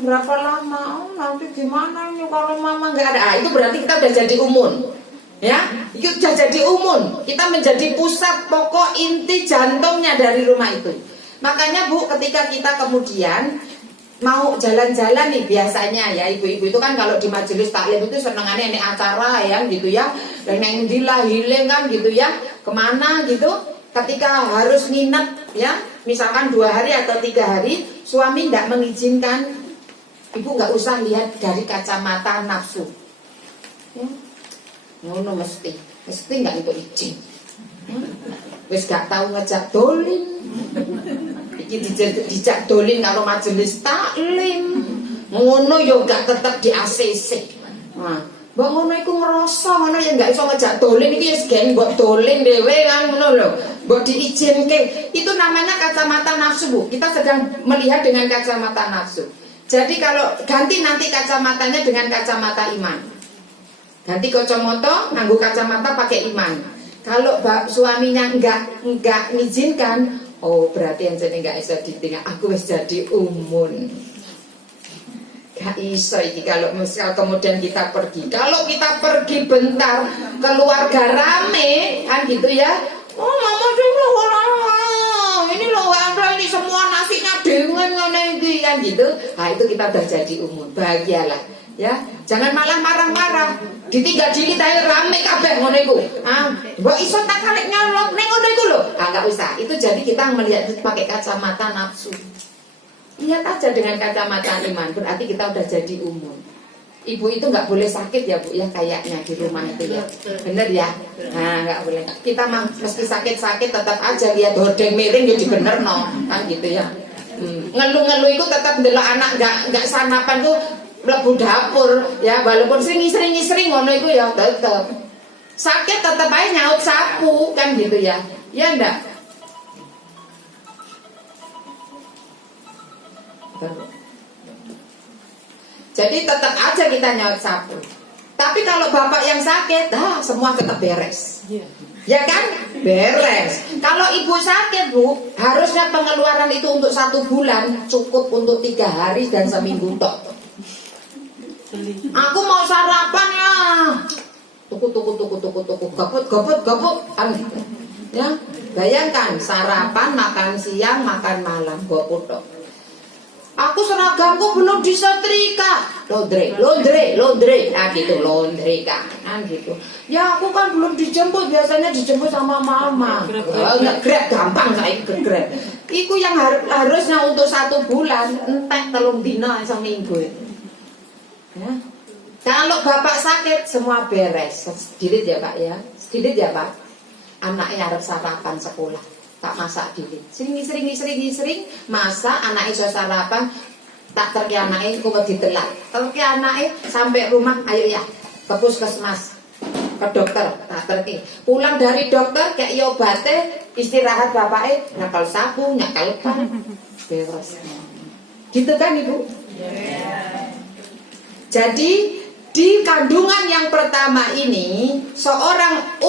berapa lama? Nanti gimana nih kalau mama nggak ada? Itu berarti kita udah jadi umun. Ya, itu sudah jadi umun. Kita menjadi pusat pokok inti jantungnya dari rumah itu. Makanya Bu, ketika kita kemudian mau jalan-jalan nih, biasanya ya ibu-ibu itu kan kalau di majelis taklim itu senengannya ini acara ya gitu ya, dan yang hiling kan gitu ya, kemana gitu. Ketika harus nginep ya, misalkan 2 hari atau 3 hari, suami tidak mengizinkan, ibu nggak usah lihat dari kacamata nafsu. Ya. Ngono mesti nggak itu izin. Wis gak tahu ngejak dolin. Iki dijak dolin kalau majelis taklim. Ngono yo gak tetep di ACC. Nah, mbok ngono iku ngrasa ngono ya gak iso ngejak dolin iki wis gen mbok dolin dhewe kan ngono lho. Mbok diizinke. Itu namanya kacamata nafsu, Bu. Kita sedang melihat dengan kacamata nafsu. Jadi kalau ganti nanti kacamatanya dengan kacamata iman. Ganti kacamata, nganggo kacamata pakai iman. Kalau suaminya enggak ngizinkan, oh berarti yang jadi enggak bisa ditinggal. Aku wis jadi umun. Gak iso iki kalau misal kemudian kita pergi. Kalau kita pergi bentar, keluarga rame kan gitu ya. Oh mama dulu ini loh ini semua nasinya dengan ngene iki kan gitu. Nah itu kita udah jadi umun. Bahagialah ya. Jangan malah marah-marah. Ditinggal dikit ae rame kabeh ngono iku. Mbok iso tak kalek nyolok ning ngono iku lho. Enggak usah. Itu jadi kita melihat pakai kacamata nafsu. Lihat aja dengan kacamata iman, berarti kita udah jadi umum. Ibu itu nggak boleh sakit ya Bu ya, kayaknya di rumah itu ya. Bener ya? Nah nggak boleh. Kita meski sakit-sakit tetap aja lihat hordeng miring ya dibenerno kan gitu ya. Ngeluh-ngeluh itu tetap ndelok anak nggak sarapan tuh mlebu dapur ya, walaupun sering ngono iku ya tetep sakit, tetep aja nyaut sapu kan gitu ya. Ya ndak? Jadi tetap aja kita nyaut sapu. Tapi kalau bapak yang sakit, semua tetap beres. Ya kan? Beres. Kalau ibu sakit Bu, harusnya pengeluaran itu untuk 1 bulan cukup untuk 3 hari dan seminggu tok. Aku mau sarapan ya. Tuku. Gabut. Ya, bayangkan sarapan, makan siang, makan malam, gabut tok. Aku seragamku belum disetrika. Laundry. Nah gitu, laundry kan gitu. Ya aku kan belum dijemput, biasanya dijemput sama mama. Grab gampang saya Grab. Iku yang harusnya untuk 1 bulan, entek 3 dina seminggu. Ya. Kalau bapak sakit semua beres. Sedikit ya Pak ya. Sedikit ya Pak. Anaknya harus sarapan sekolah. tak masak dhewe. Sering masak anake iso sarapan, tak terke anake kok ditelak. Terke anake sampai rumah, ayo ya ke puskesmas, ke dokter, tak terke. Pulang dari dokter kayak obate, istirahat bapake, nyakal sapu, nyakal ban. Beres. Gitu kan Ibu? Jadi di kandungan yang pertama ini seorang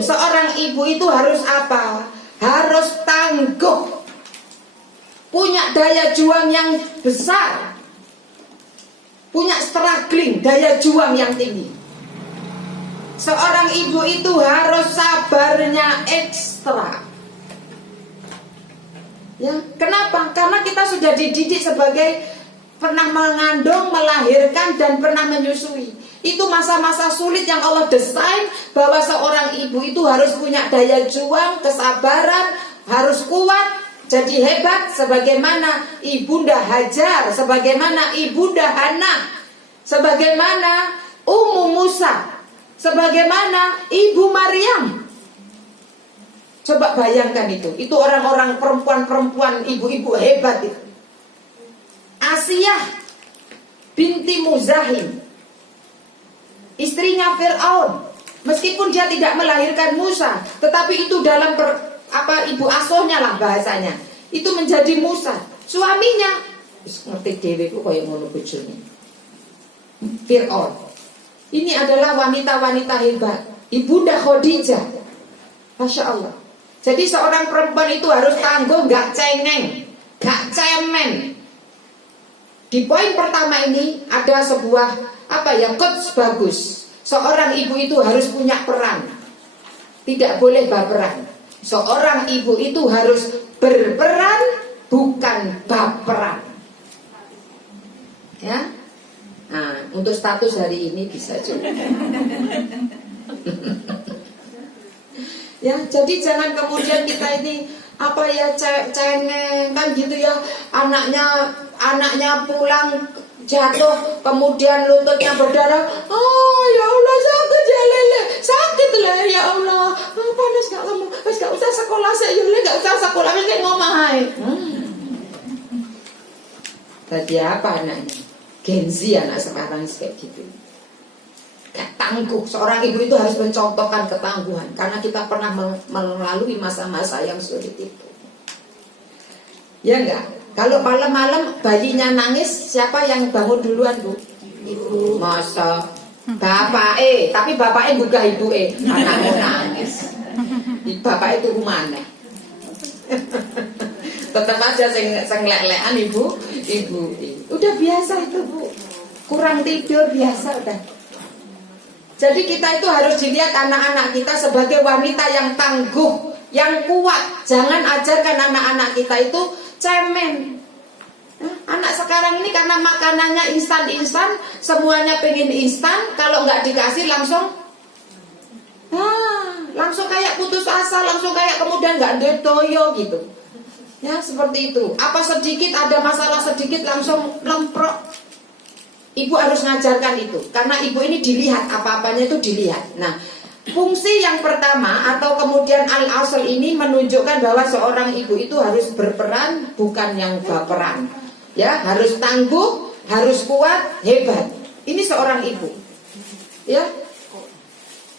seorang ibu itu harus apa? Harus tangguh, punya daya juang yang besar, punya struggling, daya juang yang tinggi. Seorang ibu itu harus sabarnya ekstra. Ya, kenapa? Karena kita sudah dididik sebagai pernah mengandung, melahirkan, dan pernah menyusui. Itu masa-masa sulit yang Allah desain bahwa seorang ibu itu harus punya daya juang, kesabaran, harus kuat, jadi hebat sebagaimana Ibunda Hajar, sebagaimana Ibunda Hana, sebagaimana Ummu Musa, sebagaimana Ibu Maryam. Coba bayangkan itu orang-orang perempuan-perempuan, ibu-ibu hebat itu. Asiyah binti Muzahim, istrinya Fir'aun, meskipun dia tidak melahirkan Musa, tetapi itu dalam ibu asuhnya lah bahasanya, itu menjadi Musa. Suaminya ngerti dewe ku kaya ngono bojone Fir'aun. Ini adalah wanita-wanita hebat. Ibunda Khadijah, Masya Allah. Jadi seorang perempuan itu harus tangguh, gak cengeng, gak cemen. Di poin pertama ini ada sebuah quotes bagus. Seorang ibu itu harus punya peran, tidak boleh baperan. Seorang ibu itu harus berperan, bukan baperan. Ya. Nah, untuk status hari ini bisa juga. Ya, jadi jangan kemudian kita ini cengeng kan gitu ya, anaknya pulang jatuh kemudian lututnya berdarah. Oh ya Allah, sakit ya lele, sakit lah ya Allah. Panas gak kamu? Gak usah sekolah saya, gak usah sekolah ini ngomong hai. Tadi apa anaknya? Gen Z anak sekarang kayak gitu. Tangguh. Seorang ibu itu harus mencontohkan ketangguhan, karena kita pernah melalui masa-masa yang sulit itu. Ya enggak? Kalau malam-malam bayinya nangis, siapa yang bangun duluan, Bu? Ibu. Masa bapak tapi bapak buka ibu anakmu nangis. Bapak itu mana? Tetap aja sing lelekan ibu. Udah biasa itu, Bu. Kurang tidur biasa udah. Jadi kita itu harus dilihat anak-anak kita sebagai wanita yang tangguh, yang kuat. Jangan ajarkan anak-anak kita itu cemen. Anak sekarang ini karena makanannya instan-instan, semuanya pengen instan. Kalau nggak dikasih langsung kayak putus asa, langsung kayak kemudian nggak doyo gitu. Ya seperti itu. Apa sedikit ada masalah sedikit langsung lemprok. Ibu harus ngajarkan itu, karena ibu ini dilihat, apa-apanya itu dilihat. Nah, fungsi yang pertama atau kemudian al-asl ini menunjukkan bahwa seorang ibu itu harus berperan, bukan yang baperan. Ya, harus tangguh, harus kuat, hebat. Ini seorang ibu. Ya.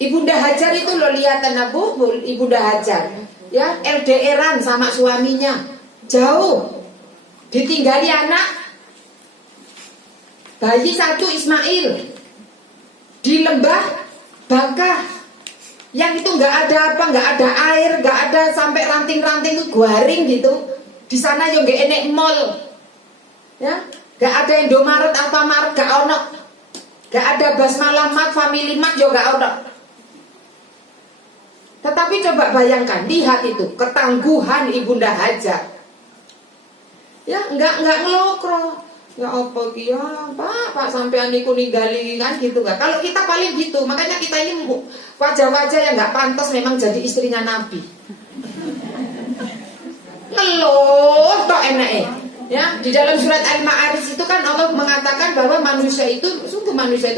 Ibunda Hajar itu lo lihatan Bu, Ibunda Hajar. Ya, LDRan sama suaminya. Jauh. Ditinggali anak. Bayi satu Ismail di lembah Bakah, yang itu nggak ada air, nggak ada sampai ranting-ranting itu garing gitu. Di sana yang nggak enek mall, ya, nggak ada Indomaret, Alfamart, nggak ono, nggak ada Basmalamat, Family Mart juga nggak ono. Tetapi coba bayangkan, lihat itu ketangguhan Ibunda Hajar. Ya, nggak ngelokro. Ya apa kia, Pak sampean niku ninggali kan gitu kan. Kalau kita paling gitu, makanya kita ini wajah-wajah yang nggak pantas memang jadi istrinya Nabi. Ngeluh tok enake. Ya, di dalam surat Al-Ma'arij itu kan Allah mengatakan bahwa manusia itu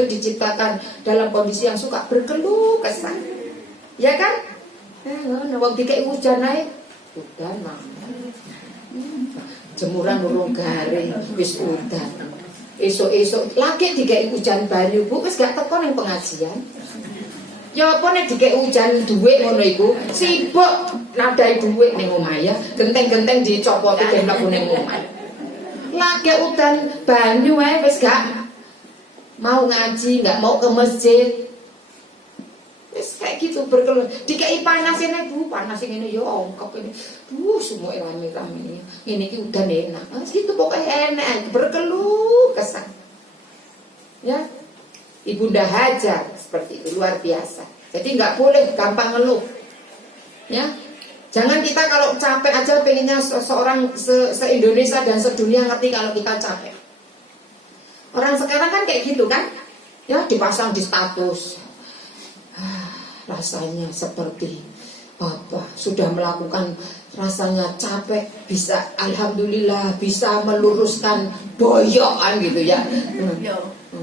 diciptakan dalam kondisi yang suka berkeluh kesah. Ya kan? Wong dikek hujan ae Udan mana? Jemuran urung garing wis udan. Esuk-esuk lagi dikek hujan banyu Bu, wis gak teko ning pengajian. Ya apa nek dikek hujan dhuwit ngono iku, sibuk nadai dhuwit ning omah ya, genteng-genteng dicopoti ben mlebu ning omah. Lagi udan banyu ae wis gak mau ngaji, gak mau ke masjid. Wis kayak gitu berkeluh. Dikei panas ini Bu, panas ini yo ongkop ini. Semua rame-rame ini. Ini ki udah enak. Gitu pokoknya enak, berkeluh kesah. Ya. Ibunda Hajar seperti itu luar biasa. Jadi nggak boleh gampang ngeluh. Ya. Jangan kita kalau capek aja pengennya seorang se-Indonesia dan sedunia ngerti kalau kita capek. Orang sekarang kan kayak gitu kan? Ya, dipasang di status. Rasanya seperti apa? Sudah melakukan rasanya capek, bisa alhamdulillah bisa meluruskan boyokan gitu ya.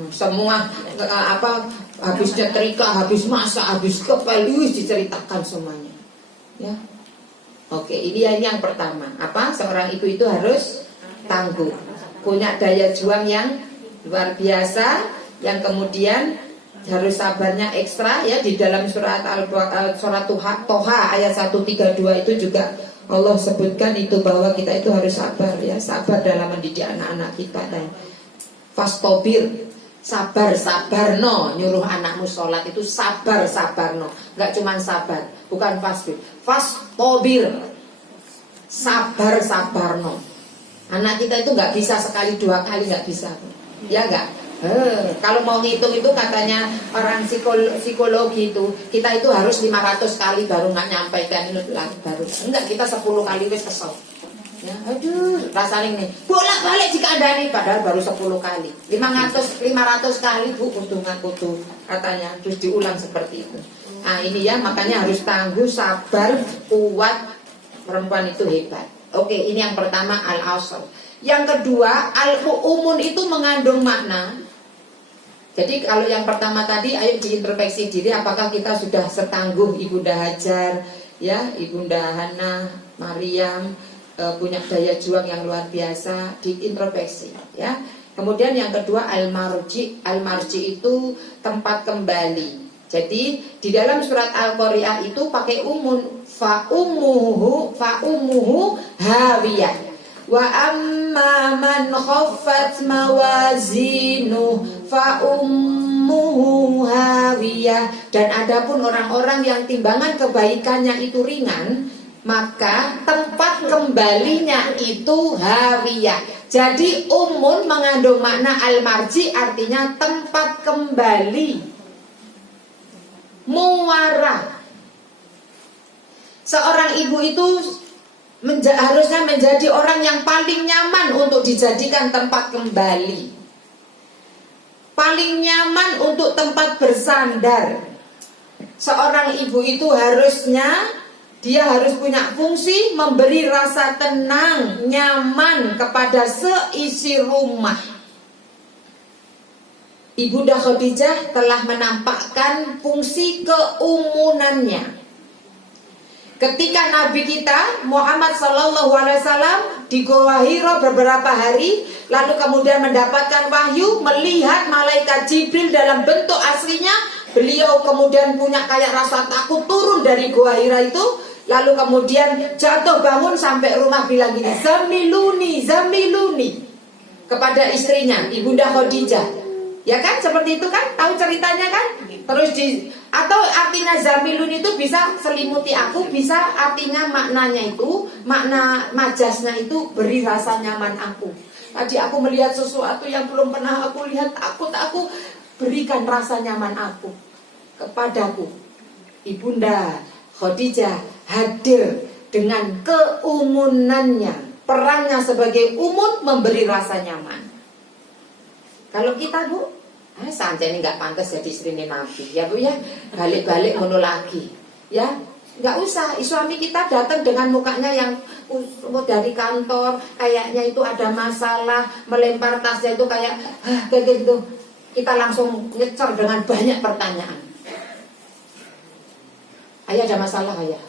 Semua apa habis nyetrika, habis masak, habis kepel diceritakan semuanya. Ya. Oke, ini yang pertama. Apa? Seorang ibu itu harus tangguh, punya daya juang yang luar biasa, yang kemudian harus sabarnya ekstra ya. Di dalam surat Toha ayat 132 itu juga Allah sebutkan itu bahwa kita itu harus sabar ya, sabar dalam mendidik anak-anak kita. Dan fastobir, sabar no, nyuruh anakmu sholat itu sabar no, nggak cuma sabar, bukan fastobir, sabar no. Anak kita itu nggak bisa sekali dua kali, nggak bisa, ya nggak. Kalau mau ngitung itu katanya orang psikologi itu kita itu harus 500 kali baru nggak nyampaikan baru enggak, kita 10 kali wis kesel. Ya, aduh, rasanya nih bolak-balik jika ada nih, padahal baru 10 kali. 500 kali Bu kudu katanya, terus diulang seperti itu. Nah, ini ya makanya harus tangguh, sabar, kuat. Perempuan itu hebat. Oke, ini yang pertama al-asl. Yang kedua, al-umun itu mengandung makna. Jadi kalau yang pertama tadi, ayo diintrospeksi diri, apakah kita sudah setangguh Ibunda Hajar, ya, Ibunda Hana, Maryam, punya daya juang yang luar biasa, diintrospeksi, ya. Kemudian yang kedua al-marji itu tempat kembali. Jadi di dalam surat Al-Qari'ah itu pakai umun, fa ummuhu hawiyah. Wa amma man khaffat mawazinu fa ummuhu hawiyah. Dan adapun orang-orang yang timbangan kebaikannya itu ringan, maka tempat kembalinya itu hawiyah. Jadi umun mengandung makna al-marji, artinya tempat kembali, muara. Seorang ibu itu harusnya menjadi orang yang paling nyaman untuk dijadikan tempat kembali, paling nyaman untuk tempat bersandar. Seorang ibu itu harusnya dia harus punya fungsi memberi rasa tenang, nyaman kepada seisi rumah. Ibunda Khadijah telah menampakkan fungsi keumunannya. Ketika Nabi kita Muhammad SAW di Gua Hira beberapa hari, lalu kemudian mendapatkan wahyu, melihat malaikat Jibril dalam bentuk aslinya, beliau kemudian punya kayak rasa takut, turun dari Gua Hira itu, lalu kemudian jatuh bangun sampai rumah bilang gini, zamiluni kepada istrinya Ibunda Khadijah. Ya kan, seperti itu kan, tahu ceritanya kan? Terus atau artinya zamilun itu bisa selimuti aku, bisa artinya maknanya itu, makna majasnya itu beri rasa nyaman aku. Tadi aku melihat sesuatu yang belum pernah aku lihat, takut, aku berikan rasa nyaman aku kepadaku. Ibunda Khadijah hadir dengan keumunannya, perannya sebagai umun memberi rasa nyaman. Kalau kita Bu, santai ini nggak pantas jadi istri Nabi, ya Bu ya, balik-balik ngono lagi, ya nggak usah. Suami kita datang dengan mukanya yang dari kantor, kayaknya itu ada masalah, melempar tasnya itu kayak gitu, kita langsung ngecer dengan banyak pertanyaan. Ayah ada masalah ayah?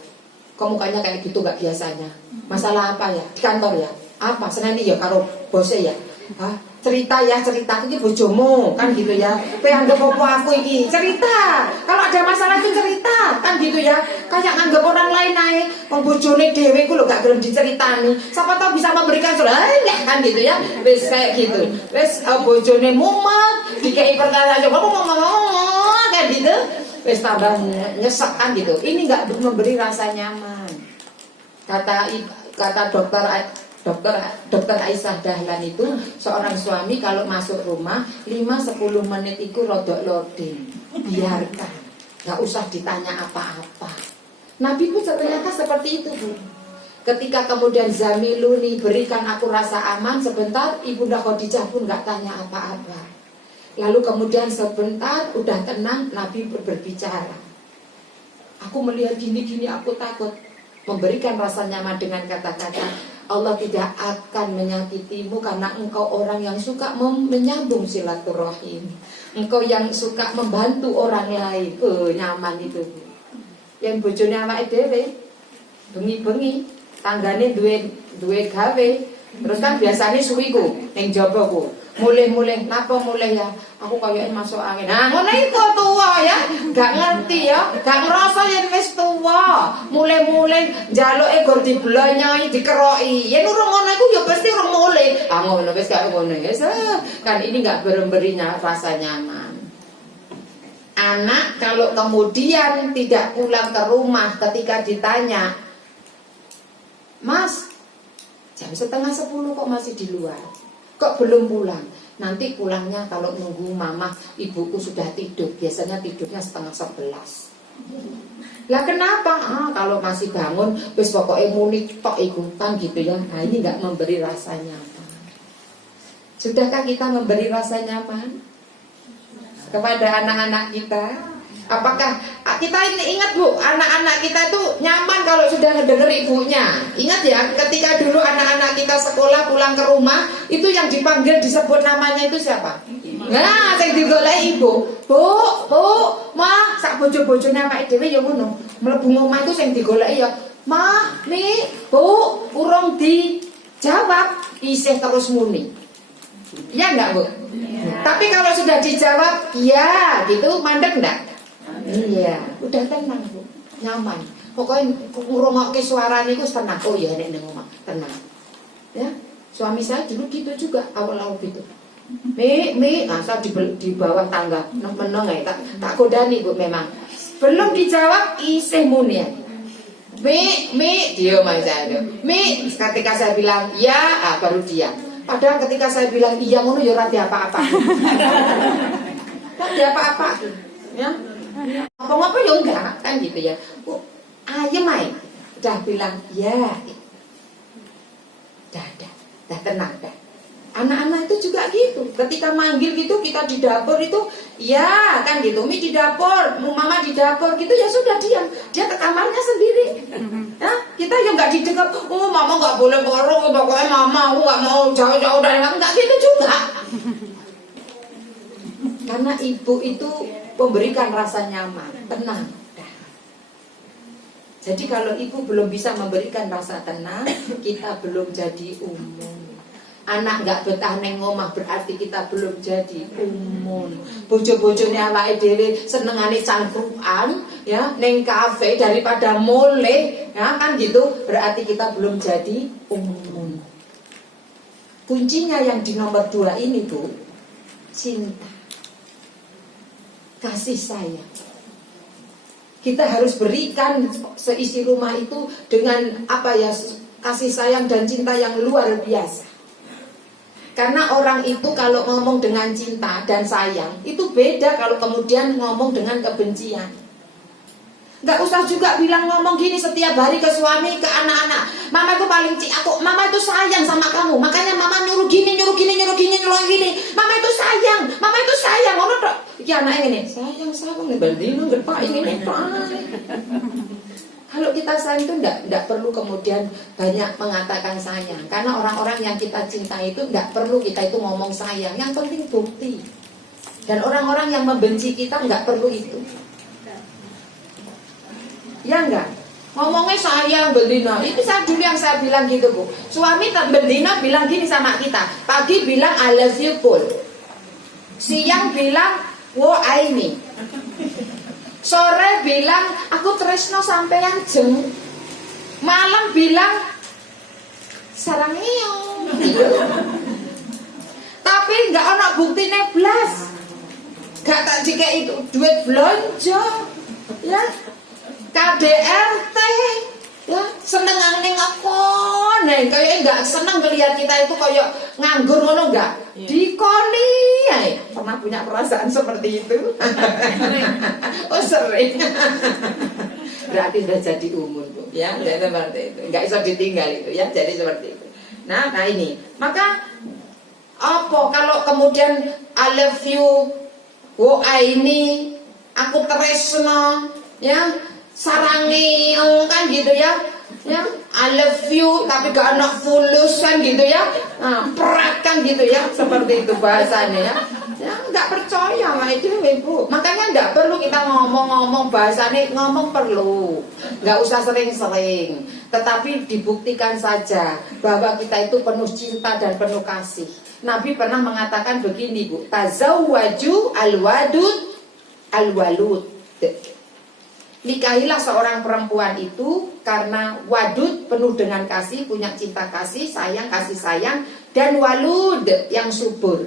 kok mukanya kayak gitu gak biasanya? Masalah apa ya? Di kantor ya? Apa? Seneni ya karo bose ya? Hah? Cerita ya, cerita iki bojomu kan gitu ya. Kowe anggap apa aku iki? Cerita. Kalau ada masalah itu cerita kan gitu ya. Kayak anggap orang lain ae. Wong bojone dhewe ku lho gak gelem diceritani. Siapa tahu bisa memberikan solusi kan gitu ya. Wis kayak gitu. Wis bojone mumet, dikei pertanyaan coba ngomong kayak gitu. Wis tambah nyesek kan gitu. Ini gak memberi rasa nyaman. Kata dokter Aisyah Dahlan itu, seorang suami kalau masuk rumah 5-10 menit itu rodok loading, biarkan, gak usah ditanya apa-apa. Nabi pun ternyata seperti itu, Bu. Ketika kemudian Zamiluni berikan aku rasa aman sebentar, Ibunda Khadijah pun gak tanya apa-apa. Lalu kemudian sebentar udah tenang, Nabi berbicara. Aku melihat gini-gini, aku takut. Memberikan rasa nyaman dengan kata-kata, Allah tidak akan menyakitimu karena engkau orang yang suka menyambung silaturahim. Engkau yang suka membantu orang lain. Nyaman itu. Yang bojone awake dhewe bengi-bengi tanggane duwe gawe. Terus kan biasanya suwiku ning jaba ku. Mulai napa mulai ya? Aku kayaknya masuk angin. Nah, ngono iku tuwa ya. Gak ngerti ya, gak ngerasa yen wis tuwa. Mulai njaluke gur diblonyoi, dikeroki. Yen urung ngono iku ya pasti urung mulai. Ngono wis gak ngono ya. Kan ini gak memberinya rasa nyaman. Anak kalau kemudian tidak pulang ke rumah ketika ditanya, Mas, jam 9:30 kok masih di luar? Kok belum pulang? Nanti pulangnya kalau nunggu mama, ibuku sudah tidur. Biasanya tidurnya 10:30. Lah kenapa? Kalau masih bangun, wis pokoknya muni tok iku kan gitu ya. Nah ini nggak memberi rasa nyaman. Sudahkah kita memberi rasa nyaman kepada anak-anak kita? Apakah kita ini ingat Bu, anak-anak kita tuh nyaman kalau sudah ngedenger ibunya. Ingat ya, ketika dulu anak-anak kita sekolah pulang ke rumah, itu yang dipanggil disebut namanya itu siapa? Nah, sing digoleki ibu. Bu, Ma, sak bojo-bojone awake dhewe ya ngono. Mlebu omah iku sing digoleki ya, Ma, Mi, Bu, urung dijawab, isih terus muni. Ya enggak, Bu? Ya. Tapi kalau sudah dijawab, ya, gitu mandek enggak? Iya, udah tenang Bu, nyaman. Pokoknya ngrungokke suara niku tenang. Oh ya nek nang omah, tenang. Ya, suami saya dulu gitu juga awal-awal gitu. Mi, asal di bawah tangga, meneng ya, tak godani Bu memang. Belum dijawab isih muni. Mi, diam aja. Mi, ketika saya bilang ya, baru diam. Padahal ketika saya bilang iya ngono ya ora apa-apa. Ora apa-apa. Ya. Apa-apa ya enggak kan gitu ya. Ayem ae. Udah bilang ya. Dah tenang dah. Anak-anak itu juga gitu. Ketika manggil gitu kita di dapur itu ya kan gitu. Mi di dapur, mama di dapur gitu ya sudah diam. Dia ke kamarnya sendiri. Ya, kita yang enggak didengar. Oh, mama enggak boleh borong, pokoknya mama aku enggak mau jauh-jauh dari kamu. Enggak gitu juga. Karena ibu itu memberikan rasa nyaman, tenang. Jadi kalau ibu belum bisa memberikan rasa tenang, kita belum jadi umum. Anak nggak betah neng omah berarti kita belum jadi umum. Bojo-bojone awake dhewe senengane cangkruan, ya, neng kafe daripada mole, ya kan gitu. Berarti kita belum jadi umum. Kuncinya yang di nomor 2 ini Bu, cinta. Kasih sayang. Kita harus berikan seisi rumah itu dengan kasih sayang dan cinta yang luar biasa. Karena orang itu kalau ngomong dengan cinta dan sayang itu beda kalau kemudian ngomong dengan kebencian. Gak usah juga bilang ngomong gini setiap hari ke suami, ke anak-anak. Mama itu paling mama itu sayang sama kamu. Makanya mama nyuruh gini. Mama itu sayang. Ngono tok. Iki anake ngene. Sayang bendino gepak ini. Kalau kita sayang itu enggak perlu kemudian banyak mengatakan sayang. Karena orang-orang yang kita cintai itu enggak perlu kita itu ngomong sayang. Yang penting bukti. Dan orang-orang yang membenci kita enggak perlu itu. Ya enggak? Ngomongnya sayang bendina. Itu saya dulu yang saya bilang gitu Bu. Suami bendina bilang gini sama kita. Pagi bilang I love you full. Siang bilang wo aini. Sore bilang aku tresno sampeyan jeng. Malam bilang sarangio. Tapi nggak ono buktine blas. Gak tak jika itu duit belanja. Ya. KDRT. Ya, seneng ning aku. Nah, kayaknya nggak seneng ngelihat kita itu kayak nganggur ngono enggak? Dikoni ae. Pernah punya perasaan seperti itu? Oh, sering. Berarti sudah jadi umur, Bu. Ya, jadi seperti itu. Enggak bisa ditinggal itu ya, jadi seperti itu. Nah ini. Maka apa kalau kemudian I love you, wo ini, aku tresno, ya, sarangi, kan gitu ya. Ya, I love you tapi gak anak fulus kan gitu ya. Nah, perat kan gitu ya, seperti itu bahasanya ya. Ya, nggak percaya sama itu Ibu. Makanya nggak perlu kita ngomong-ngomong bahasanya, ngomong perlu. Nggak usah sering-sering. Tetapi dibuktikan saja bahwa kita itu penuh cinta dan penuh kasih. Nabi pernah mengatakan begini Bu, tazawwaju al-wadud al-walud. Nikahilah seorang perempuan itu karena wadud penuh dengan kasih, punya cinta kasih sayang, dan walud yang subur.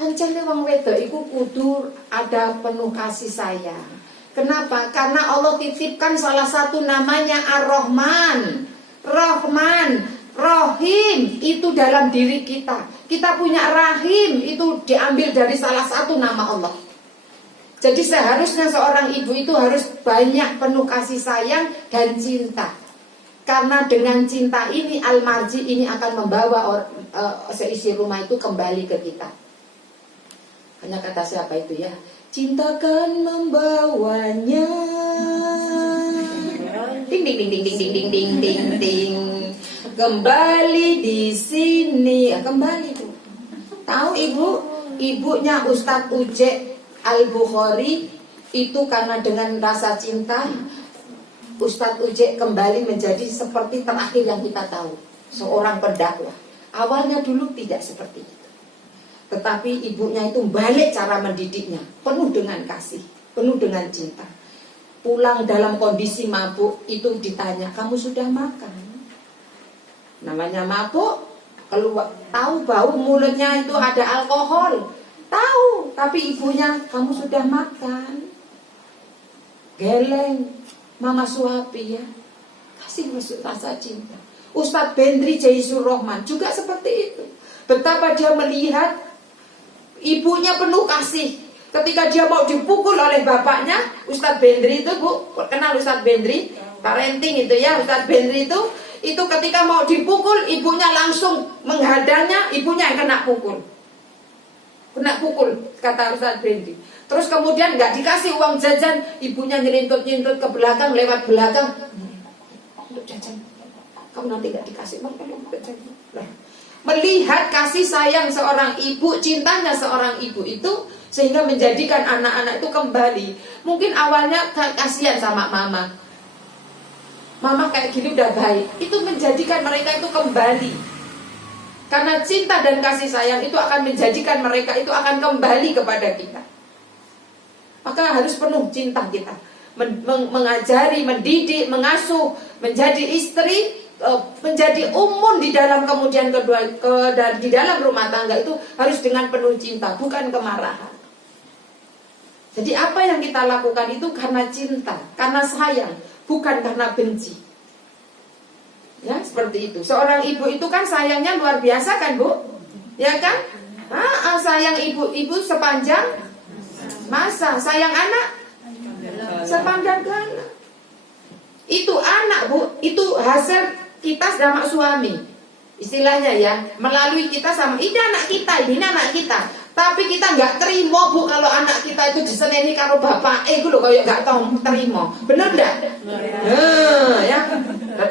Ancene wong wedok iku kudu ada penuh kasih sayang. Kenapa? Karena Allah titipkan salah satu namanya Ar-Rahman. Rahman, Rahim itu dalam diri kita. Kita punya rahim itu diambil dari salah satu nama Allah. Jadi seharusnya seorang ibu itu harus banyak penuh kasih sayang dan cinta. Karena dengan cinta ini al-marji ini akan membawa seisi rumah itu kembali ke kita. Hanya kata siapa itu ya? Cinta kan membawanya. Ding ding ding ding ding ding ding ding ding ding. Kembali di sini. Kembali Bu. Tahu Ibu? Ibunya Ustadz Uje Al-Bukhari itu karena dengan rasa cinta Ustadz Uje kembali menjadi seperti terakhir yang kita tahu, seorang pendakwah. Awalnya dulu tidak seperti itu, tetapi ibunya itu balik cara mendidiknya, penuh dengan kasih, penuh dengan cinta. Pulang dalam kondisi mabuk itu ditanya, kamu sudah makan? Namanya mabuk, keluar tahu bau mulutnya itu ada alkohol. Tahu, tapi ibunya, kamu sudah makan? Geleng, mama suapi ya. Kasih rasa cinta. Ustadz Bendri Jaisur Rahman juga seperti itu. Betapa dia melihat ibunya penuh kasih. Ketika dia mau dipukul oleh bapaknya, Ustadz Bendri itu Bu, kenal Ustadz Bendri? Parenting itu ya, Ustadz Bendri itu ketika mau dipukul, ibunya langsung menghadangnya, ibunya yang kena pukul. Kena pukul, kata Ustadz Bendri. Terus kemudian nggak dikasih uang jajan, ibunya nyerintut-nyerintut ke belakang, lewat belakang. Untuk jajan, kamu nanti nggak dikasih uang, jajan. Melihat kasih sayang seorang ibu, cintanya seorang ibu itu sehingga menjadikan anak-anak itu kembali. Mungkin awalnya kasihan sama mama. Mama kayak gini udah baik. Itu menjadikan mereka itu kembali. Karena cinta dan kasih sayang itu akan menjadikan mereka itu akan kembali kepada kita. Maka harus penuh cinta kita. Mengajari, mendidik, mengasuh, menjadi istri, menjadi umun di dalam kemudian kedua di dalam rumah tangga itu harus dengan penuh cinta, bukan kemarahan. Jadi apa yang kita lakukan itu karena cinta, karena sayang, bukan karena benci. Ya, seperti itu. Seorang ibu itu kan sayangnya luar biasa kan, Bu? Ya kan? Sayang ibu sepanjang masa, sayang anak sepanjang gana. Itu anak, Bu, itu hasil kita sama suami. Istilahnya ya, melalui kita sama ini anak kita, ini anak kita. Tapi kita nggak terima, Bu, kalau anak kita itu diseneni karo bapak. Itu loh kayak nggak tahu terima. Bener nggak? Ya.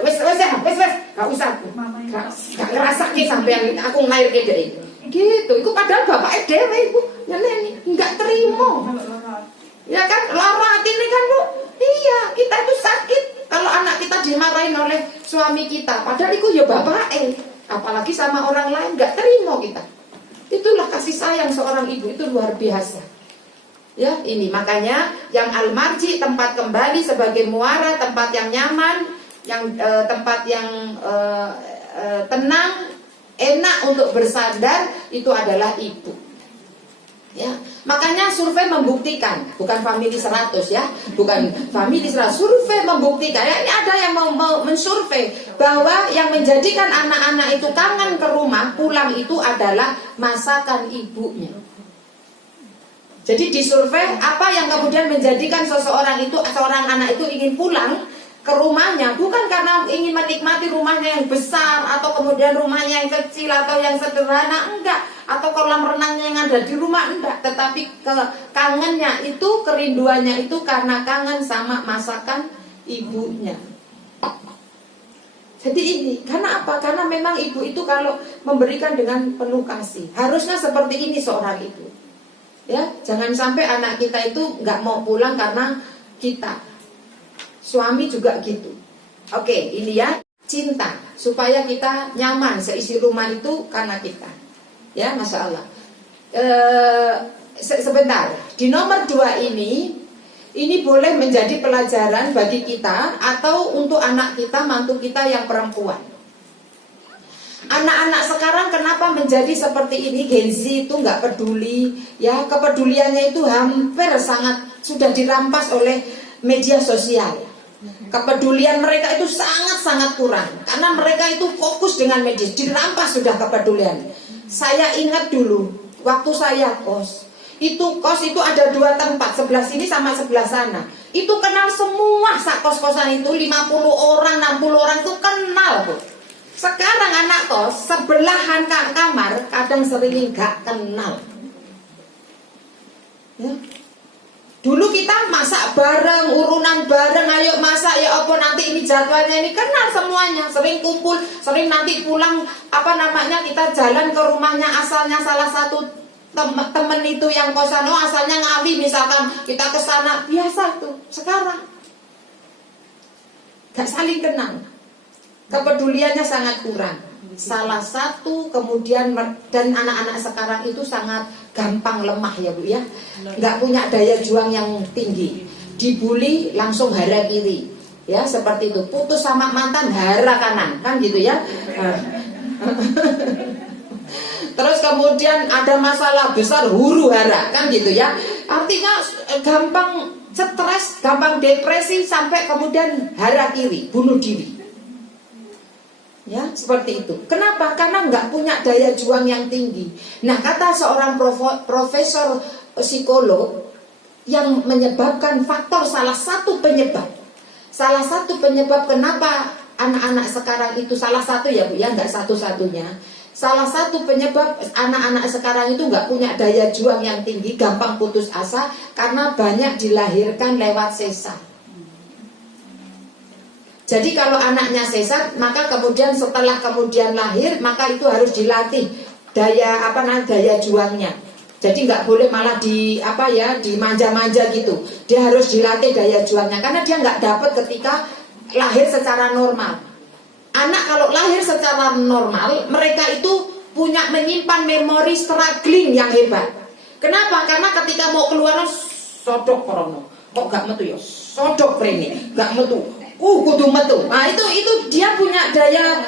Wes, nggak usah. Nggak ngerasa ki sampai aku ngelair ke dia. Gitu. Itu padahal bapak dewe, Bu, nyeneni nggak terima. Ya kan, lara hati ini kan, Bu. Iya, kita itu sakit. Kalau anak kita dimarahin oleh suami kita, padahal itu ya bapak, apalagi sama orang lain, gak terima kita. Itulah kasih sayang seorang ibu, itu luar biasa. Ya, ini makanya yang al-marji, tempat kembali sebagai muara, tempat yang nyaman, yang tempat yang tenang, enak untuk bersandar, itu adalah ibu. Ya, makanya survei membuktikan, bukan family 100 ya, bukan family 100, survei membuktikan. Ya, ini ada yang mau mensurvei bahwa yang menjadikan anak-anak itu kangen ke rumah, pulang itu adalah masakan ibunya. Jadi disurvei apa yang kemudian menjadikan seorang anak itu ingin pulang ke rumahnya, bukan karena ingin menikmati rumahnya yang besar atau kemudian rumahnya yang kecil atau yang sederhana, enggak, atau kolam renangnya yang ada di rumah, enggak, tetapi kangennya itu, kerinduannya itu karena kangen sama masakan ibunya. Jadi ini, karena apa? Karena memang ibu itu kalau memberikan dengan penuh kasih, harusnya seperti ini seorang ibu. Ya, jangan sampai anak kita itu enggak mau pulang karena kita. Suami juga gitu. Oke, ini ya, cinta supaya kita nyaman seisi rumah itu karena kita. Ya, Masya Allah. Sebentar, di nomor 2 ini boleh menjadi pelajaran bagi kita atau untuk anak kita, mantu kita yang perempuan. Anak-anak sekarang kenapa menjadi seperti ini? Gen Z itu nggak peduli, ya, kepeduliannya itu hampir sangat sudah dirampas oleh media sosial. Kepedulian mereka itu sangat-sangat kurang karena mereka itu fokus dengan media, dirampas sudah kepedulian. Saya ingat dulu waktu saya kos itu ada 2 tempat, sebelah sini sama sebelah sana. Itu kenal semua sak kos-kosan itu, 50 orang, 60 orang itu kenal tuh. Sekarang anak kos sebelahan kamar kadang sering nggak kenal. Ya. Dulu kita masak bareng, urunan bareng, ayo masak, ya apa nanti ini jadwalnya, ini kenal semuanya, sering kumpul, sering nanti pulang, kita jalan ke rumahnya asalnya salah satu temen itu yang kosan, asalnya Ngawi misalkan, kita ke sana, biasa tuh. Sekarang gak saling kenal, kepeduliannya sangat kurang. Salah satu kemudian, dan anak-anak sekarang itu sangat gampang lemah ya Bu ya, nggak punya daya juang yang tinggi, dibully langsung hara kiri, ya seperti itu, putus sama mantan hara kanan, kan gitu ya. Terus kemudian ada masalah besar huru hara, kan gitu ya. Artinya gampang stres, gampang depresi, sampai kemudian hara kiri, bunuh diri. Ya, seperti itu. Kenapa? Karena nggak punya daya juang yang tinggi. Nah, kata seorang profesor psikolog yang menyebabkan faktor salah satu penyebab kenapa anak-anak sekarang itu, salah satu ya Bu ya, nggak satu-satunya. Salah satu penyebab anak-anak sekarang itu nggak punya daya juang yang tinggi, gampang putus asa, karena banyak dilahirkan lewat sesar. Jadi kalau anaknya sesar, maka kemudian setelah kemudian lahir, maka itu harus dilatih daya juangnya. Jadi nggak boleh malah dimanja-manja gitu. Dia harus dilatih daya juangnya karena dia nggak dapat ketika lahir secara normal. Anak kalau lahir secara normal, mereka itu menyimpan memori struggling yang hebat. Kenapa? Karena ketika mau keluar sodok korono, kok gak metu ya? Sodok prene, gak metu. Kudu metu. Nah, itu dia punya daya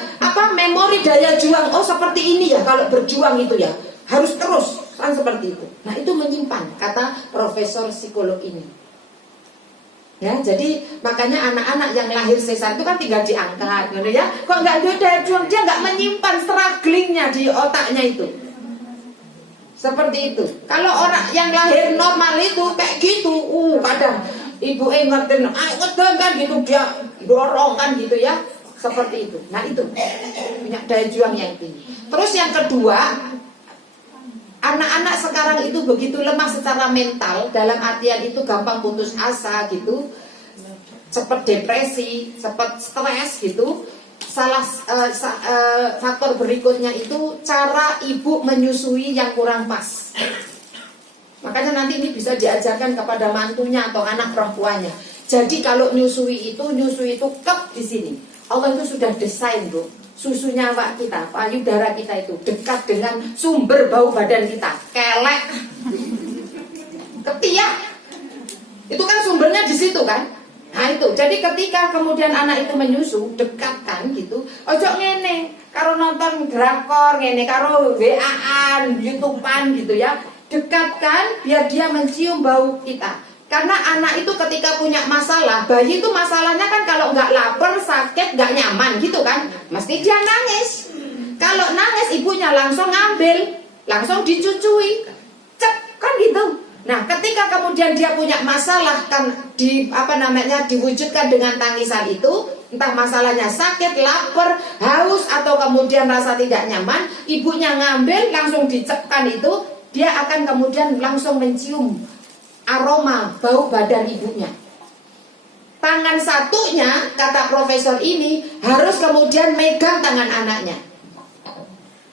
memori, daya juang. Oh, seperti ini ya kalau berjuang itu ya. Harus terus, kan seperti itu. Nah, itu menyimpan, kata profesor psikolog ini. Ya, jadi makanya anak-anak yang lahir sesar itu kan tinggal diangkat gitu ya. Kok enggak ada daya juang, dia enggak menyimpan strugglingnya di otaknya itu. Seperti itu. Kalau orang yang lahir normal itu kayak gitu, kadang ibu ngertiin, kan gitu, dia dorong kan gitu ya, seperti itu. Nah itu punya daya juang yang tinggi. Terus yang kedua, anak-anak sekarang itu begitu lemah secara mental, dalam artian itu gampang putus asa gitu, cepat depresi, cepat stres gitu. Faktor berikutnya itu cara ibu menyusui yang kurang pas. Makanya nanti ini bisa diajarkan kepada mantunya atau anak perempuannya. Jadi kalau nyusui itu kep di sini. Allah itu sudah desain, Bro. Susu nyawa kita, payudara kita itu dekat dengan sumber bau badan kita. Kelek, ketiak. Itu kan sumbernya di situ kan. Nah itu, jadi ketika kemudian anak itu menyusu, dekatkan gitu. Ojo ngene, karo nonton drakor, ngene karo WA-an, YouTube-an gitu ya. Dekatkan biar dia mencium bau kita. Karena anak itu ketika punya masalah, bayi itu masalahnya kan kalau nggak lapar, sakit, nggak nyaman gitu kan, mesti dia nangis. Kalau nangis ibunya langsung ngambil, langsung dicucui, cep kan gitu. Nah, ketika kemudian dia punya masalah kan diwujudkan dengan tangisan itu, entah masalahnya sakit, lapar, haus atau kemudian rasa tidak nyaman, ibunya ngambil langsung dicepkan itu, dia akan kemudian langsung mencium aroma bau badan ibunya. Tangan satunya, kata profesor ini, harus kemudian megang tangan anaknya.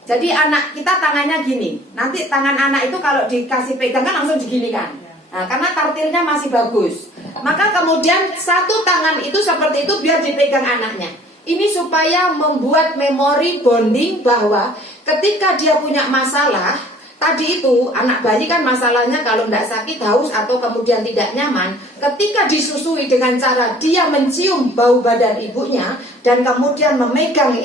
Jadi anak kita tangannya gini. Nanti tangan anak itu kalau dikasih pegang kan langsung diginikan. Nah, karena tartilnya masih bagus. Maka kemudian satu tangan itu seperti itu biar dipegang anaknya. Ini supaya membuat memori bonding bahwa ketika dia punya masalah, tadi itu anak bayi kan masalahnya kalau tidak sakit, haus atau kemudian tidak nyaman. Ketika disusui dengan cara dia mencium bau badan ibunya dan kemudian memegang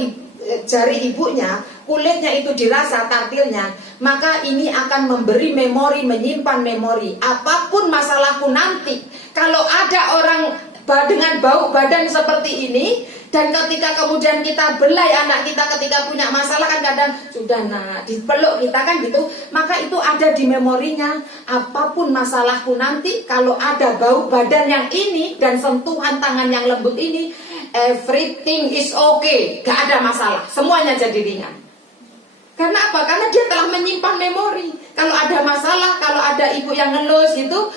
jari ibunya, kulitnya itu dirasa tartilnya, maka ini akan memberi memori, menyimpan memori. Apapun masalahku nanti, kalau ada orang dengan bau badan seperti ini, dan ketika kemudian kita belai anak kita ketika punya masalah kan kadang sudah dipeluk kita kan gitu, maka itu ada di memorinya. Apapun masalahku nanti, kalau ada bau badan yang ini dan sentuhan tangan yang lembut ini, everything is okay, gak ada masalah, semuanya jadi ringan. Karena apa? Karena dia telah menyimpan memori. Kalau ada masalah, kalau ada ibu yang ngelus gitu,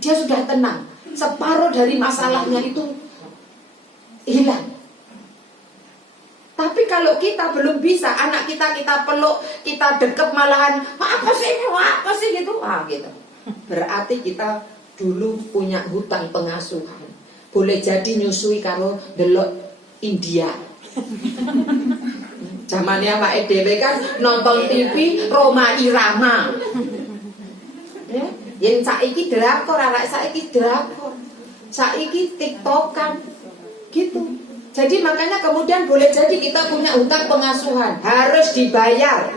dia sudah tenang. Separuh dari masalahnya itu hilang. Tapi kalau kita belum bisa, anak kita peluk, kita deket malahan, apa sih gitu, gitu. Berarti kita dulu punya hutang pengasuhan. Boleh jadi nyusui karo delok India. Zamannya Pak EDW kan nonton TV Roma Irama. Ya, yang saiki drakor, anak saiki drakor. Saiki TikTokan gitu. Jadi makanya kemudian boleh jadi kita punya hutang pengasuhan, harus dibayar.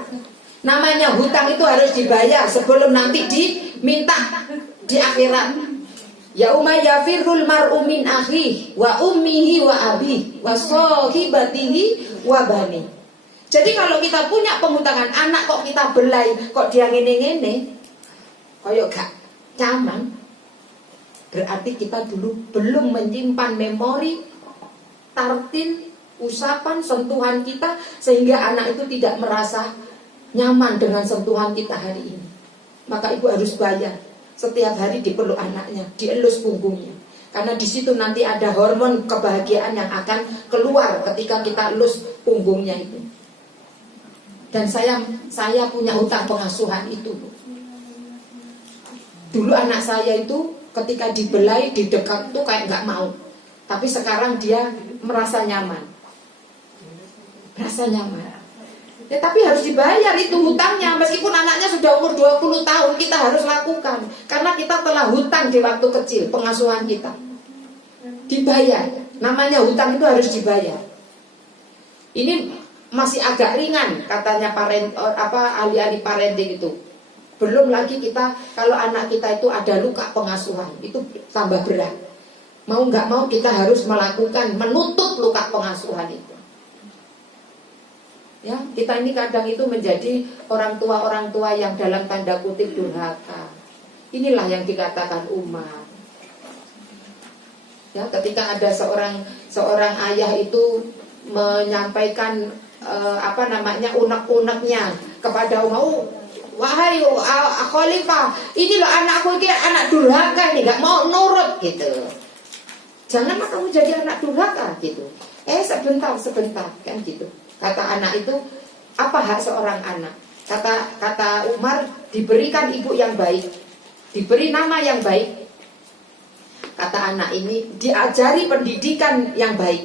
Namanya hutang itu harus dibayar sebelum nanti diminta di akhirat. Yauma yafirrul mar'u min akhihi wa ummihi wa abihi wa sahibatihi wa bani. Jadi kalau kita punya penghutangan anak kok kita belai, kok dia ngene-ngene, koyo gak nyaman, berarti kita dulu belum menyimpan memori, tartil, usapan, sentuhan kita, sehingga anak itu tidak merasa nyaman dengan sentuhan kita hari ini. Maka ibu harus bayar. Setiap hari dipeluk anaknya, dielus punggungnya. Karena di situ nanti ada hormon kebahagiaan yang akan keluar ketika kita elus punggungnya itu. Dan saya punya hutang pengasuhan itu. Dulu anak saya itu ketika dibelai, didekat tuh kayak nggak mau. Tapi sekarang dia merasa nyaman. Merasa nyaman. Ya, tapi harus dibayar itu hutangnya. Meskipun anaknya sudah umur 20 tahun, kita harus lakukan. Karena kita telah hutang di waktu kecil, pengasuhan kita. Dibayar. Namanya hutang itu harus dibayar. Ini masih agak ringan katanya ahli-ahli parenting itu. Belum lagi kita kalau anak kita itu ada luka pengasuhan, itu tambah berat. Mau nggak mau kita harus melakukan menutup luka pengasuhan itu. Ya, kita ini kadang itu menjadi orang tua yang dalam tanda kutip durhaka. Inilah yang dikatakan umat. Ya, ketika ada seorang ayah itu menyampaikan unek-uneknya kepada umat, wahai khalifah, ini loh anakku ini anak durhaka ini, nggak mau nurut gitu. Janganlah kamu jadi anak durhaka gitu. Sebentar kan gitu. Kata anak itu, apa hak seorang anak? Kata Umar, diberikan ibu yang baik, diberi nama yang baik. kata anak ini diajari pendidikan yang baik,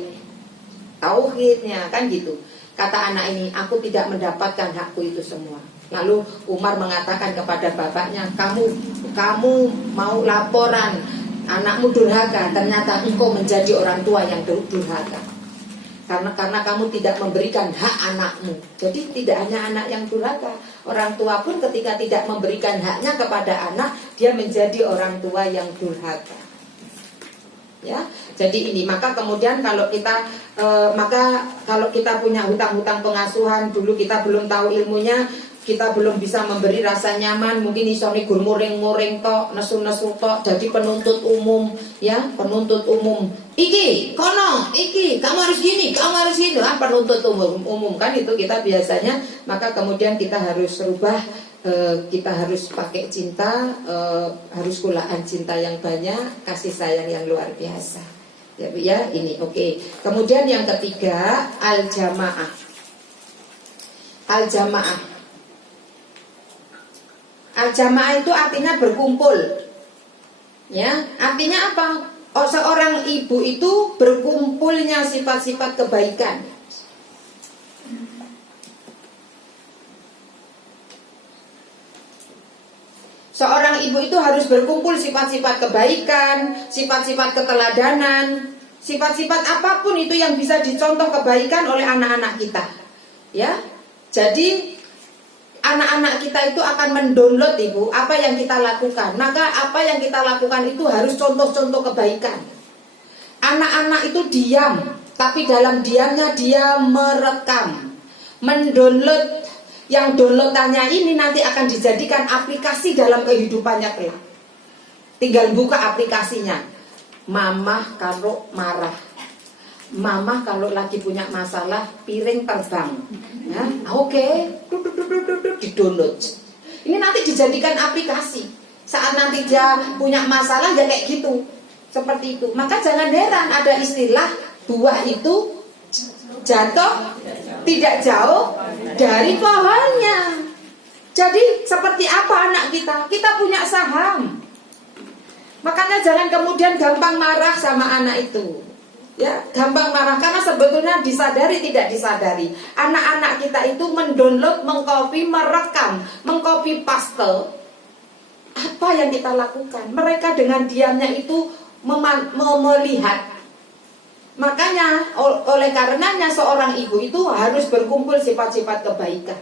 tauhidnya, kan gitu. Kata anak ini, aku tidak mendapatkan hakku itu semua. Lalu Umar mengatakan kepada bapaknya, kamu mau laporan anakmu durhaka, ternyata engkau menjadi orang tua yang durhaka. Karena kamu tidak memberikan hak anakmu. Jadi tidak hanya anak yang durhaka, orang tua pun ketika tidak memberikan haknya kepada anak, dia menjadi orang tua yang durhaka. Ya, jadi ini maka kemudian kalau kita punya hutang-hutang pengasuhan, dulu kita belum tahu ilmunya, kita belum bisa memberi rasa nyaman, mungkin isone gur muring-muring tok, nesu-nesu tok, jadi penuntut umum, ya, penuntut umum. Iki, kono, iki, kamu harus gini, kamu harus gitu, penuntut umum kan itu kita biasanya, maka kemudian kita harus rubah. Kita harus pakai cinta, harus kulaan cinta yang banyak, kasih sayang yang luar biasa. Ya ini oke. Kemudian yang ketiga, al-jamaah. Al-jamaah. Al-jamaah itu artinya berkumpul. Ya, artinya apa? Seorang ibu itu berkumpulnya sifat-sifat kebaikan. Seorang ibu itu harus berkumpul sifat-sifat kebaikan, sifat-sifat keteladanan, sifat-sifat apapun itu yang bisa dicontoh kebaikan oleh anak-anak kita. Ya, jadi anak-anak kita itu akan mendownload ibu apa yang kita lakukan. Maka apa yang kita lakukan itu harus contoh-contoh kebaikan. Anak-anak itu diam, tapi dalam diamnya dia merekam, mendownload. Yang downloadannya ini nanti akan dijadikan aplikasi dalam kehidupannya kelak. Tinggal buka aplikasinya. Mama kalau marah, mama kalau lagi punya masalah, piring terbang. Ya, oke, di-download. Ini nanti dijadikan aplikasi. Saat nanti dia punya masalah ya kayak gitu. Seperti itu. Maka jangan heran ada istilah buah itu jatuh tidak jauh dari pohonnya. Jadi seperti apa anak kita? Kita punya saham. Makanya jangan kemudian gampang marah sama anak itu. Ya, gampang marah karena sebetulnya disadari tidak disadari. Anak-anak kita itu mendownload, mengcopy, merekam, mengcopy paste apa yang kita lakukan. Mereka dengan diamnya itu melihat. Makanya oleh karenanya seorang ibu itu harus berkumpul sifat-sifat kebaikan.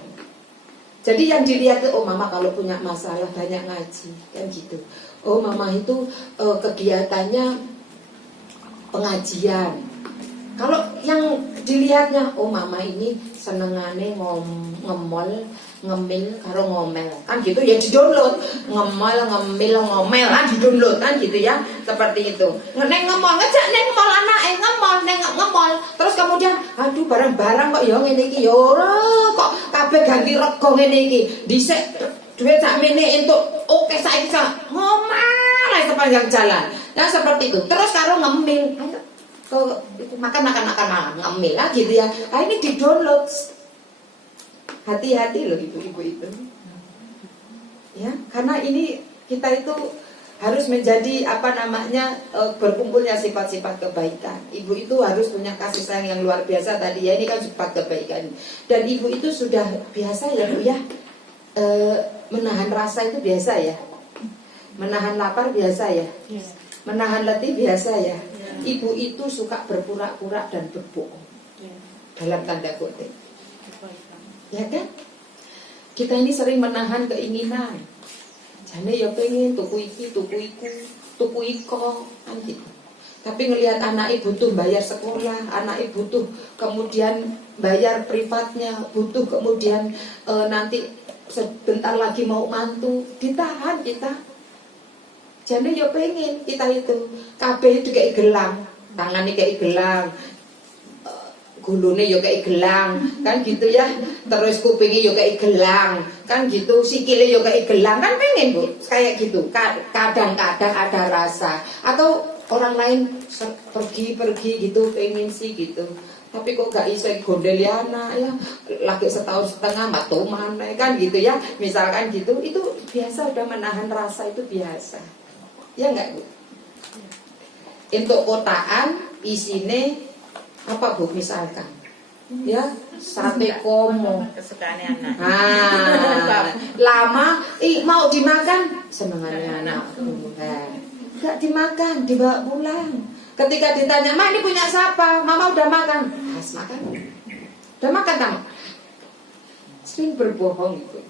Jadi yang dilihat itu, oh mama kalau punya masalah banyak ngaji, kan gitu. Oh mama itu kegiatannya pengajian. Kalau yang dilihatnya, oh mama ini senengane ngemol, ngemil karo ngomel, kan gitu ya di-download. Ngemol, ngemil, ngomel kan di-download kan gitu ya. Seperti itu. Neng ngemol, ngejak neng ngemol anake, ngemol, neng ngemol. Terus kemudian, aduh barang-barang kok ya ngene iki ya ora kok kabeh ganti rego ngene iki. Dhisik duit sakmene entuk oke saiki ngomel ae sepanjang jalan. Ya seperti itu. Terus karo ngemil. Itu makan ngemil lah gitu ya. Ah ini di-download. Hati-hati loh ibu-ibu itu. Ya, karena ini kita itu harus menjadi berkumpulnya sifat-sifat kebaikan. Ibu itu harus punya kasih sayang yang luar biasa tadi ya, ini kan sifat kebaikan. Dan ibu itu sudah biasa ya Bu ya. Menahan rasa itu biasa ya. Menahan lapar biasa ya. Menahan letih biasa ya. Ibu itu suka berpura-pura dan berbohong. Dalam tanda kutip. Ya kan? Kita ini sering menahan keinginan. Jane ya pengen tuku iki, tuku iku, tuku iko kan gitu. Tapi ngelihat anak ibu butuh bayar sekolah, anak ibu butuh kemudian bayar privatnya, butuh kemudian nanti sebentar lagi mau mantu, ditahan kita. Jane ya pengen kita itu kabeh itu kayak gelang, tangannya kayak gelang. Gulune yo kayak gelang, kan gitu ya. Terus kupingnya yo kayak gelang, kan gitu. Sikile yo kayak gelang, kan pengen Bu, kayak gitu. Kadang-kadang ada rasa. Atau orang lain pergi gitu, pengen sih gitu. Tapi kok gak iso gondeliana ya, lagi setahun setengah matu mana kan gitu ya. Misalkan gitu, itu biasa udah menahan rasa itu biasa. Ya enggak Bu? Untuk kotaan isine apa Bu misalkan? Ya, sate komo. Kesukaannya anak. Lama mau dimakan senengannya anakku. Enggak dimakan, dibawa pulang. Ketika ditanya, "Ma, ini punya siapa?" "Mama udah makan." "Has makan." "Udah makan, Tam?" Sering berbohong itu.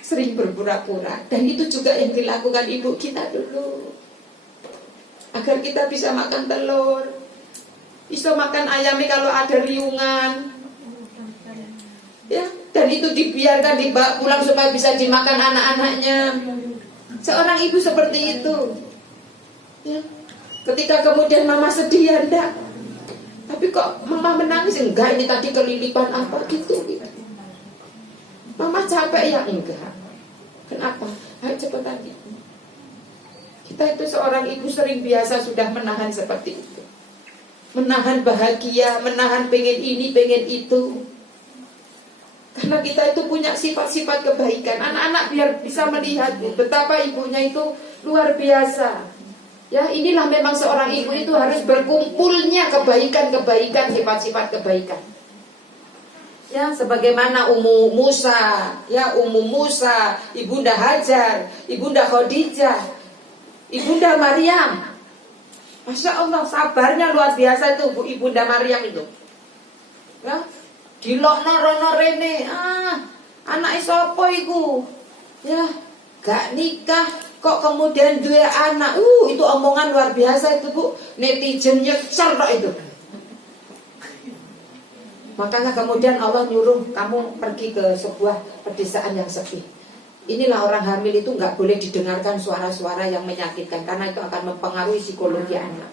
Sering berpura-pura, dan itu juga yang dilakukan ibu kita dulu. Agar kita bisa makan telur, bisa makan ayamnya kalau ada riungan. Ya, dan itu dibiarkan dibawa pulang supaya bisa dimakan anak-anaknya. Seorang ibu seperti itu. Ya. Ketika kemudian mama sedih, ya enggak. Tapi kok mama menangis? Enggak, ini tadi kelilipan apa gitu. Mama capek ya? Enggak. Kenapa? Ayo cepetan ibu. Kita itu seorang ibu sering biasa sudah menahan seperti itu. Menahan bahagia, menahan pengen ini, pengen itu. Karena kita itu punya sifat-sifat kebaikan. Anak-anak biar bisa melihat betapa ibunya itu luar biasa. Ya, inilah memang seorang ibu itu harus berkumpulnya kebaikan-kebaikan, sifat-sifat kebaikan. Ya, sebagaimana Ummu Musa, Ibunda Hajar, Ibunda Khadijah, Ibunda Maryam. Masya Allah, sabarnya luar biasa itu Bu Ibunda Maryam itu. Ya, dilokno rono rene, anak sapa iku? Ya, gak nikah kok kemudian dua anak. Itu omongan luar biasa itu Bu. Netizen nyecer kok itu. Makanya kemudian Allah nyuruh kamu pergi ke sebuah pedesaan yang sepi. Inilah orang hamil itu nggak boleh didengarkan suara-suara yang menyakitkan, karena itu akan mempengaruhi psikologi anak.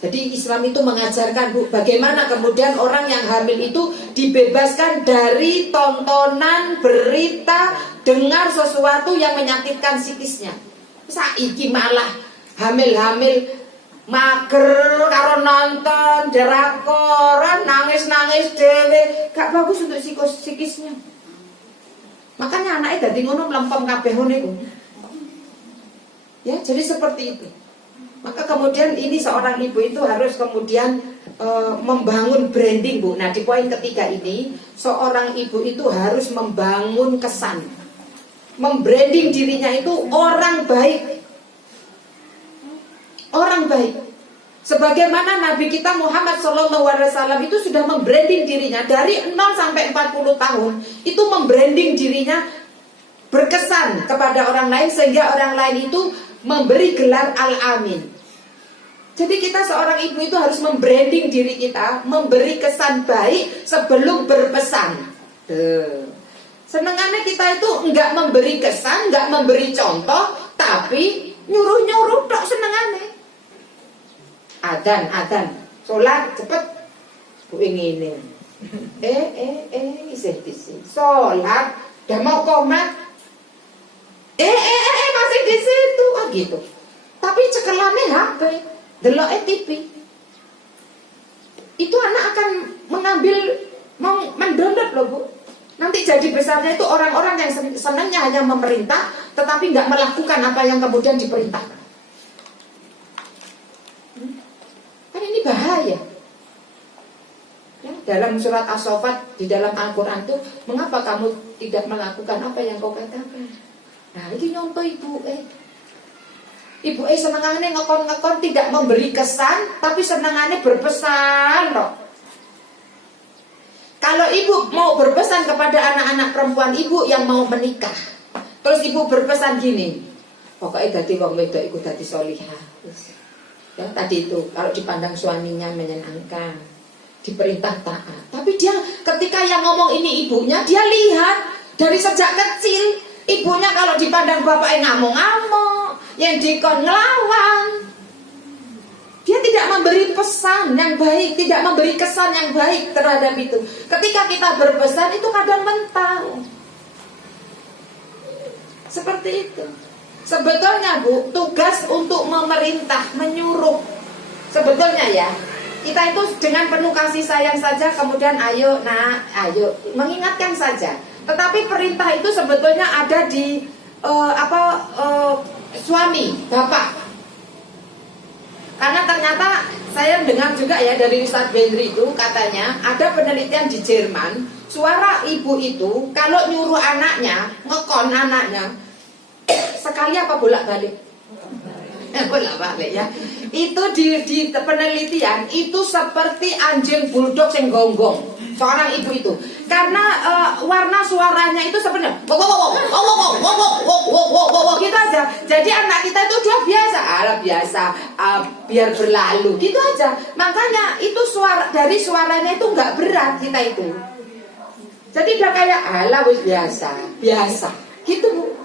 Jadi Islam itu mengajarkan Bu, bagaimana kemudian orang yang hamil itu dibebaskan dari tontonan, berita, dengar sesuatu yang menyakitkan psikisnya. Saiki malah hamil-hamil mager karo nonton drakor, nangis-nangis dhewe, gak bagus untuk psikisnya. Makanya anaknya dadi ngono mlempem kabeh niku. Ya, jadi seperti itu. Maka kemudian ini seorang ibu itu harus kemudian membangun branding Bu. Nah, di poin ketiga ini seorang ibu itu harus membangun kesan, membranding dirinya itu orang baik. Orang baik. Sebagaimana Nabi kita Muhammad SAW itu sudah membranding dirinya dari 0 sampai 40 tahun. Itu membranding dirinya berkesan kepada orang lain, sehingga orang lain itu memberi gelar Al-Amin. Jadi kita seorang ibu itu harus membranding diri kita, memberi kesan baik sebelum berpesan. Senengannya kita itu enggak memberi kesan, enggak memberi contoh, tapi nyuruh-nyuruh tok senengannya. Adan, sholat cepet, Bu inginin. Isih sholat, udah mau komat. Masih di situ, gitu. Tapi cekelannya HP, deloknya TV. Itu anak akan mendownload loh Bu. Nanti jadi besarnya itu orang-orang yang senangnya hanya memerintah, tetapi nggak melakukan apa yang kemudian diperintahkan. Kan ini bahaya. Ya, dalam surat As-Saffat di dalam Al-Quran tuh, mengapa kamu tidak melakukan apa yang kau katakan? Nah, ini nyontoh ibu Ibu senengannya ngekon-ngekon, tidak memberi kesan, tapi senengannya berpesan loh. Kalau ibu mau berpesan kepada anak-anak perempuan ibu yang mau menikah, terus ibu berpesan gini, pokoknya dadi wong wedok iku dadi sholihah. Ya, tadi itu kalau dipandang suaminya menyenangkan, diperintah taat. Tapi dia ketika yang ngomong ini ibunya, dia lihat dari sejak kecil ibunya kalau dipandang bapaknya ngamuk-ngamuk, yang dikon ngelawan. Dia tidak memberi pesan yang baik, tidak memberi kesan yang baik terhadap itu. Ketika kita berpesan itu kadang mental. Seperti itu. Sebetulnya Bu, tugas untuk memerintah, menyuruh, sebetulnya ya, kita itu dengan penuh kasih sayang saja, kemudian ayo mengingatkan saja. Tetapi perintah itu sebetulnya ada di suami, bapak. ternyata saya dengar juga ya dari Ustadz Bendri itu, katanya ada penelitian di Jerman, suara ibu itu kalau nyuruh anaknya, ngekon anaknya, sekali apa bolak-balik? Bolak-balik ya. Itu di penelitian itu seperti anjing bulldog yang gonggong. Seorang ibu itu, karena warna suaranya itu sebenarnya gitu aja. Jadi anak kita itu udah biasa, biar berlalu gitu aja. Makanya itu dari suaranya itu nggak berat kita itu. Jadi udah kayak biasa gitu Bu.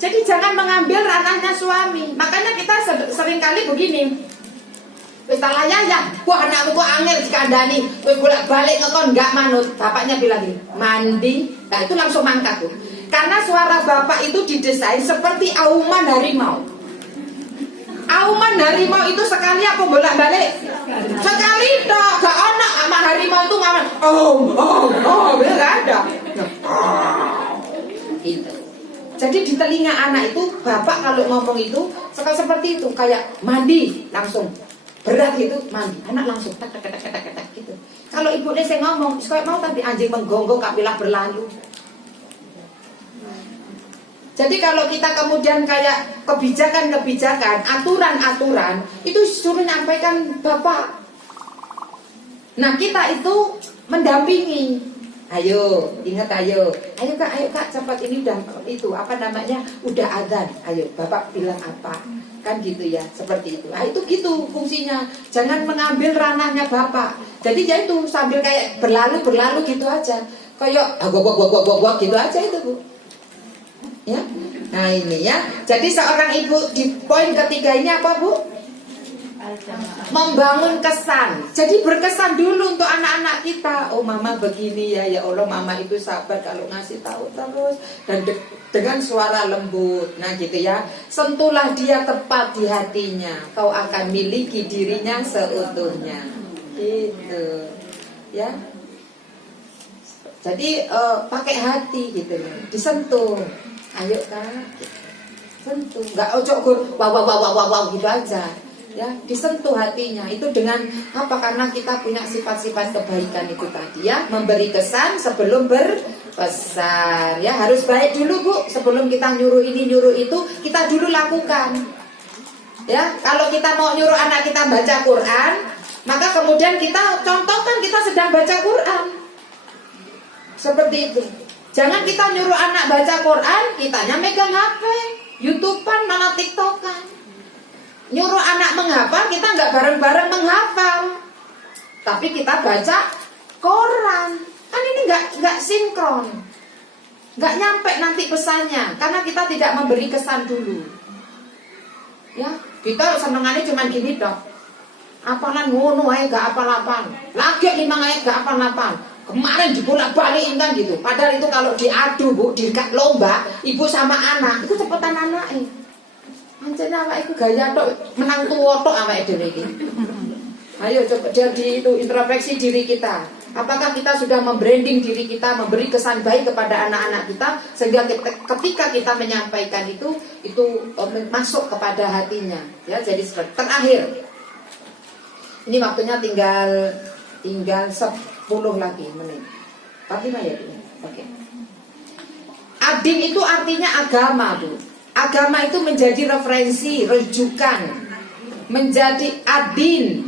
Jadi jangan mengambil ranahnya suami. Makanya kita seringkali begini. Wis layang, wah anakku kok angel dikandani, wis bolak-balik ngekon enggak manut. Bapaknya bilang gini, mandi. Nah itu langsung mangkat tuh. Karena suara bapak itu didesain seperti auman harimau. Auman harimau itu sekali apa bolak-balik? Sekali dong, gak ada sama harimau itu ngamen. Bener gak ada. Gitu. Jadi di telinga anak itu bapak kalau ngomong itu seperti itu, kayak mandi langsung. Berat gitu, mandi, anak langsung tak gitu. Kalau ibunya saya ngomong, kayak mau tadi anjing menggonggong kapilah berlalu. Jadi kalau kita kemudian kayak kebijakan-kebijakan, aturan-aturan, itu suruh nyampaikan bapak. Nah kita itu mendampingi. Ayo, ingat ayo kak, cepat ini udah itu apa namanya, udah adzan. Ayo, bapak bilang apa? Kan gitu ya, seperti itu. Nah itu gitu fungsinya. Jangan mengambil ranahnya bapak. Jadi ya itu sambil kayak berlalu gitu aja. Kayak gua gitu aja itu Bu. Ya. Nah ini ya. Jadi seorang ibu di poin ketiga ini apa Bu? Membangun kesan. Jadi berkesan dulu untuk anak-anak kita. Oh mama begini ya Allah, mama itu sabar kalau ngasih tahu terus dan dengan suara lembut. Nah gitu ya. Sentuhlah dia tepat di hatinya. Kau akan miliki dirinya seutuhnya. Gitu. Ya. Jadi pakai hati gitu ya. Disentuh. Ayo Kak. Sentuh. Enggak ojok wow gitu aja. Ya, disentuh hatinya itu dengan apa? Karena kita punya sifat-sifat kebaikan itu tadi ya, memberi kesan sebelum berpesan ya, harus baik dulu Bu, sebelum kita nyuruh ini nyuruh itu, kita dulu lakukan ya. Kalau kita mau nyuruh anak kita baca Quran, maka kemudian kita contohkan kita sedang baca Quran seperti itu. Jangan kita nyuruh anak baca Quran, kitanya megang HP, YouTubean, malah TikTokan. Nyuruh anak menghafal, kita nggak bareng-bareng menghafal, tapi kita baca Quran. Kan ini nggak sinkron, nggak nyampe nanti pesannya, karena kita tidak memberi kesan dulu. Ya, kita senengannya cuma gini dong. Apalan ngono aja nggak apal-apal, lagi 5 ayat nggak apal-apal. Kemarin dibolak-balikin kan gitu. Padahal itu kalau diadu Bu, di lomba ibu sama anak, itu cepetan anaknya. Anjir awak iku gaya tok menang tuwa tok awake dhewe iki. Ayo coba jadi itu introspeksi diri kita. Apakah kita sudah membranding diri kita, memberi kesan baik kepada anak-anak kita sehingga ketika kita menyampaikan itu masuk kepada hatinya. Ya, jadi seperti terakhir. Ini waktunya tinggal 10 lagi menit. 45 ya, Bu. Oke. Adin itu artinya agama, Bu. Agama itu menjadi referensi, rujukan, menjadi adin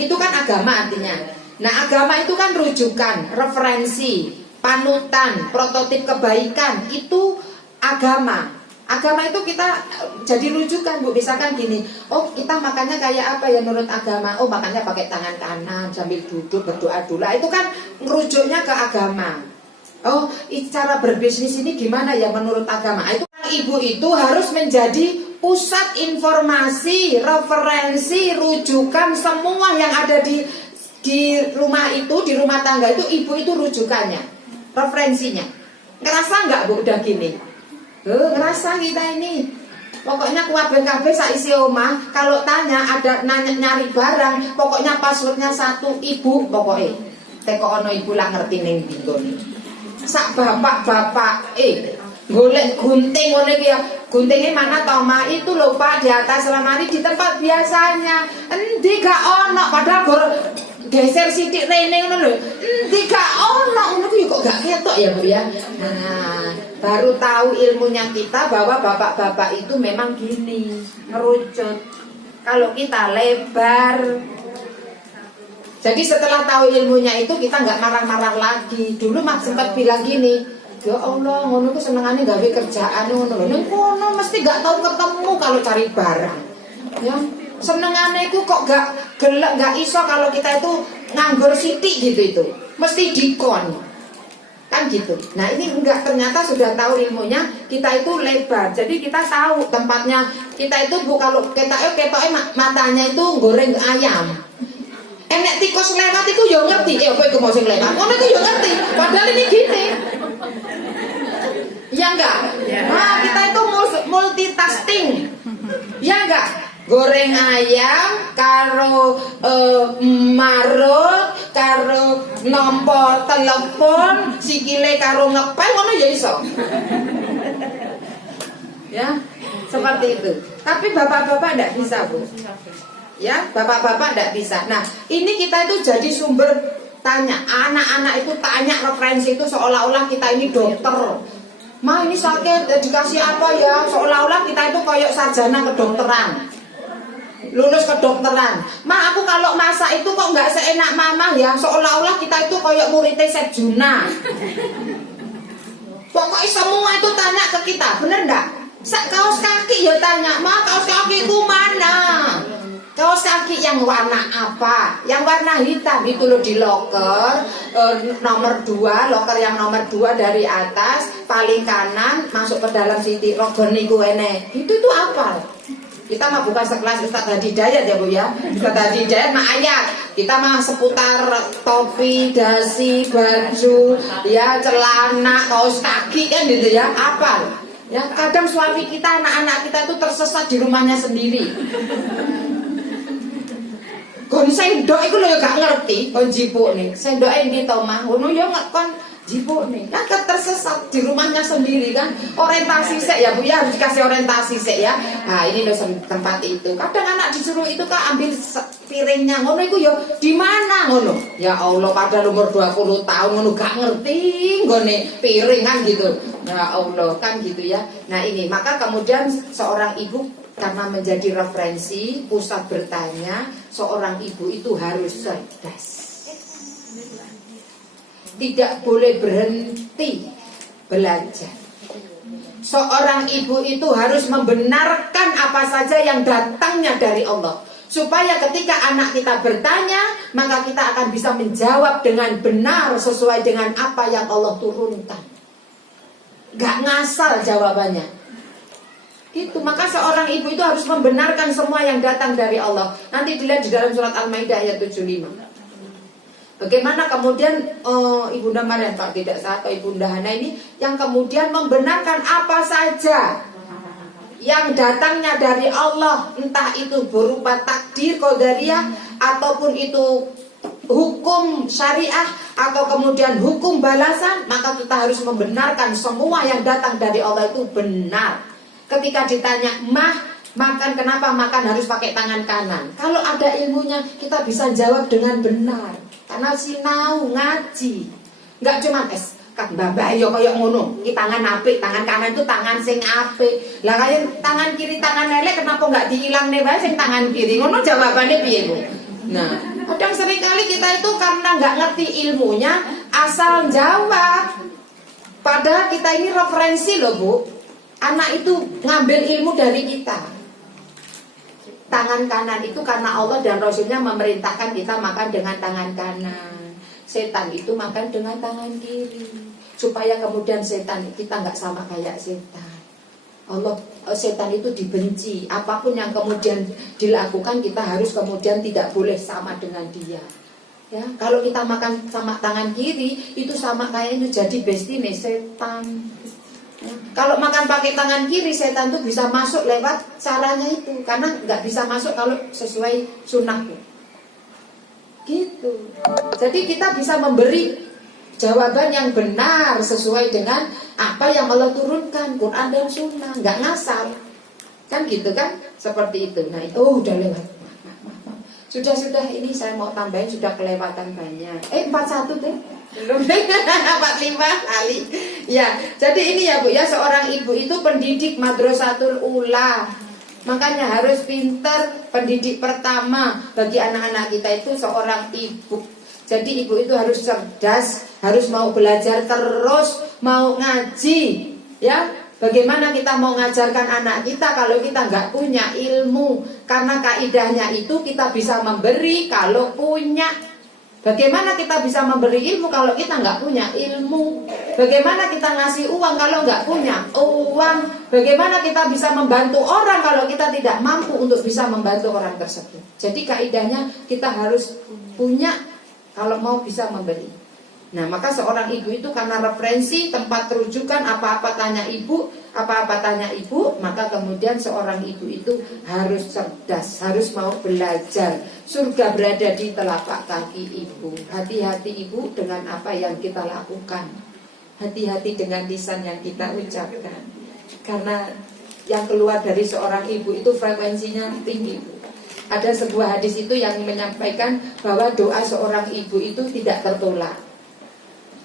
itu kan agama artinya. Nah agama itu kan rujukan, referensi, panutan, prototip kebaikan, itu agama. Agama itu kita jadi rujukan Bu. Misalkan gini, oh kita makannya kayak apa ya menurut agama? Oh makannya pakai tangan kanan sambil duduk berdoa dulu. Itu kan ngerujuknya ke agama. Oh, cara berbisnis ini gimana ya menurut agama? Itu ibu itu harus menjadi pusat informasi, referensi, rujukan semua yang ada di rumah itu, di rumah tangga itu, ibu itu rujukannya, referensinya. Ngerasa nggak Bu udah gini? Ngerasa kita ini. Pokoknya kabeh saisi omah, kalau tanya ada nyari barang, pokoknya passwordnya 1 ibu pokoknya. Teko ono ibu lah ngerti ning dinggo. Sak bapak golek gunting ngono iki ya. Guntingnya mana Toma? Itu lho Pak, di atas lemari di tempat biasanya. Endi gak ono, padahal geser sithik rene ngono lho. Endi gak ono, ngono ku kok gak ketok ya Bu ya. Nah, baru tahu ilmunya kita bahwa bapak-bapak itu memang gini, ngerucut. Kalau kita lebar. Jadi setelah tahu ilmunya itu kita nggak marah-marah lagi. Dulu Mak sempat bilang gini, ya Allah, ngono ku senengane gawe kerjaan ngono lho. Ning kono mesti gak tahu ketemu kalau cari barang. Ya, senengane ku kok gak gelek, gak iso kalau kita itu nganggur sithik gitu itu. Mesti dikon. Kan gitu. Nah, ini enggak, ternyata sudah tahu ilmunya, kita itu lebar. Jadi kita tahu tempatnya. Kita itu Bu kalau ketoke matanya itu goreng ayam. Enek tikus lewat iku yo ngerti, apa iku mau sing lewat. Ngono iku yo ngerti. Padahal ini gini. Ya enggak? Nah, kita itu multitasking. Ya enggak? Goreng ayam karo marut karo nompo telepon sikile karo ngepel ngono ya iso. Ya, seperti itu. Tapi bapak-bapak enggak bisa, Bu. Ya, bapak-bapak enggak bisa. Nah, ini kita itu jadi sumber tanya. Anak-anak itu tanya referensi itu seolah-olah kita ini dokter. Ma ini sakit, dikasih apa ya? Seolah-olah kita itu kayak sarjana kedokteran, lulus kedokteran. Ma aku kalau masak itu kok nggak seenak mama ya? Seolah-olah kita itu kayak muridnya Chef Juna. Pokoknya semua itu tanya ke kita, bener nggak? Kaos kaki ya tanya, ma kaos kakiku mana? Kaos kaki yang warna apa? Yang warna hitam itu loh di loker nomor 2, loker yang nomor 2 dari atas paling kanan masuk ke dalam siti rogon niku ene. Itu tuh apa? Kita mah bukan sekelas Ustadz Hadi Dayat ya Bu ya. Ustadz Hadi Dayat mah ayat. Kita mah seputar topi, dasi, baju, ya celana, kaos kaki kan gitu ya. Apa? Ya kadang suami kita, anak-anak kita itu tersesat di rumahnya sendiri. Kon sendok iku lho ya gak ngerti kon jipuk nih. Sendoke ndi to mah? Ngono ya kon jipuk nih. Kan tersesat di rumahnya sendiri kan. Orientasi sik ya Bu ya, harus dikasih orientasi sik ya. Nah, ini lho tempat itu. Kadang anak disuruh itu kan ambil piringnya. Ngono iku ya di mana ngono? Ya Allah, padahal umur 20 tahun ngono gak ngerti nggone piring kan gitu. Ya Allah, kan gitu ya. Nah, ini maka kemudian seorang ibu karena menjadi referensi, pusat bertanya, seorang ibu itu harus cerdas. Tidak boleh berhenti belajar. Seorang ibu itu harus membenarkan apa saja yang datangnya dari Allah. Supaya ketika anak kita bertanya, maka kita akan bisa menjawab dengan benar sesuai dengan apa yang Allah turunkan. Gak ngasal jawabannya. Gitu, maka seorang ibu itu harus membenarkan semua yang datang dari Allah. Nanti dilihat di dalam surat Al-Maidah ayat 75. Bagaimana kemudian Ibunda Maryam Pak tidak salah atau Ibunda Hana ini yang kemudian membenarkan apa saja yang datangnya dari Allah, entah itu berupa takdir qadariyah ataupun itu hukum syariah atau kemudian hukum balasan, maka kita harus membenarkan semua yang datang dari Allah itu benar. Ketika ditanya, mah makan kenapa makan harus pakai tangan kanan? Kalau ada ilmunya kita bisa jawab dengan benar. Karena sinau ngaji. Enggak cuma kan babah yo koyo ngono. Iki tangan apik, tangan kanan itu tangan sing apik. Lah kaya tangan kiri tangan elek kenapa enggak diilangne wae sing tangan kiri? Ngono jawabannya piye, Bu? Nah, kadang sering kali kita itu karena enggak ngerti ilmunya asal jawab. Padahal kita ini referensi loh, Bu. Anak itu ngambil ilmu dari kita. Tangan kanan itu karena Allah dan Rasulnya memerintahkan kita makan dengan tangan kanan. Setan itu makan dengan tangan kiri. Supaya kemudian setan kita nggak sama kayak setan. Setan itu dibenci. Apapun yang kemudian dilakukan kita harus kemudian tidak boleh sama dengan dia. Ya, kalau kita makan sama tangan kiri itu sama kayak itu jadi bestine setan. Kalau makan pakai tangan kiri, setan itu bisa masuk lewat caranya itu, karena nggak bisa masuk kalau sesuai sunnah. Gitu. Jadi kita bisa memberi jawaban yang benar sesuai dengan apa yang Allah turunkan, Quran dan Sunnah, nggak ngasal. Kan gitu kan? Seperti itu. Nah itu udah lewat. Sudah ini saya mau tambahin, sudah kelewatan banyak. 41 deh. Belum 45 kali. Ya, jadi ini ya Bu ya, seorang ibu itu pendidik Madrasatul Ula. Makanya harus pinter, pendidik pertama bagi anak-anak kita itu seorang ibu. Jadi ibu itu harus cerdas, harus mau belajar terus, mau ngaji, ya. Bagaimana kita mau ngajarkan anak kita kalau kita nggak punya ilmu? Karena kaidahnya itu kita bisa memberi kalau punya. Bagaimana kita bisa memberi ilmu kalau kita nggak punya ilmu? Bagaimana kita ngasih uang kalau nggak punya uang? Bagaimana kita bisa membantu orang kalau kita tidak mampu untuk bisa membantu orang tersebut? Jadi kaidahnya kita harus punya kalau mau bisa memberi. Nah maka seorang ibu itu karena referensi, tempat rujukan, apa-apa tanya ibu, maka kemudian seorang ibu itu harus cerdas, harus mau belajar. Surga berada di telapak kaki ibu. Hati-hati ibu dengan apa yang kita lakukan, hati-hati dengan lisan yang kita ucapkan. Karena yang keluar dari seorang ibu itu frekuensinya tinggi Bu. Ada sebuah hadis itu yang menyampaikan bahwa doa seorang ibu itu tidak tertolak.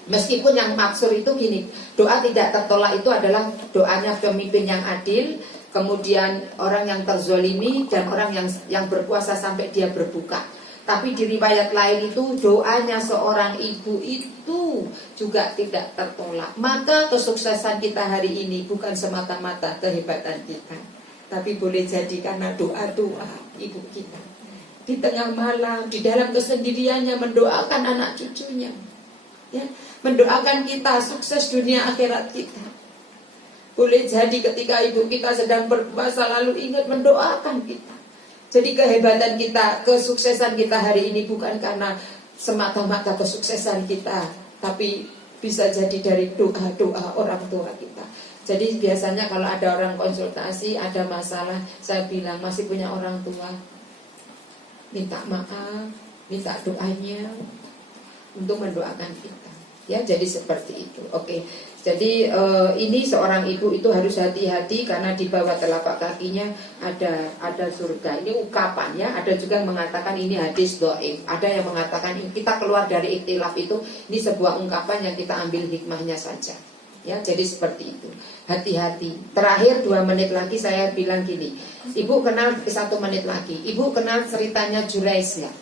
Meskipun yang maksud itu gini, doa tidak tertolak itu adalah doanya pemimpin yang adil, kemudian orang yang terzolimi, dan orang yang berpuasa sampai dia berbuka. Tapi di riwayat lain itu doanya seorang ibu itu juga tidak tertolak. Maka kesuksesan kita hari ini bukan semata-mata kehebatan kita, tapi boleh jadi karena doa-doa ibu kita. Di tengah malam, di dalam kesendiriannya mendoakan anak cucunya, ya, mendoakan kita sukses dunia akhirat kita. Boleh jadi ketika ibu kita sedang berpuasa lalu ingat mendoakan kita. Jadi kehebatan kita, kesuksesan kita hari ini bukan karena semata-mata kesuksesan kita, tapi bisa jadi dari doa-doa orang tua kita. Jadi biasanya kalau ada orang konsultasi, ada masalah, saya bilang masih punya orang tua, minta maaf, minta doanya untuk mendoakan kita. Ya, jadi seperti itu. Oke. Jadi ini seorang ibu itu harus hati-hati karena di bawah telapak kakinya ada surga. Ini ungkapannya. Ada juga yang mengatakan ini hadis dhaif. Ada yang mengatakan kita keluar dari ikhtilaf itu. Ini sebuah ungkapan yang kita ambil hikmahnya saja. Ya, jadi seperti itu. Hati-hati. Terakhir 2 menit lagi saya bilang gini. Ibu kenal 1 menit lagi. Ibu kenal ceritanya Jurais nggak?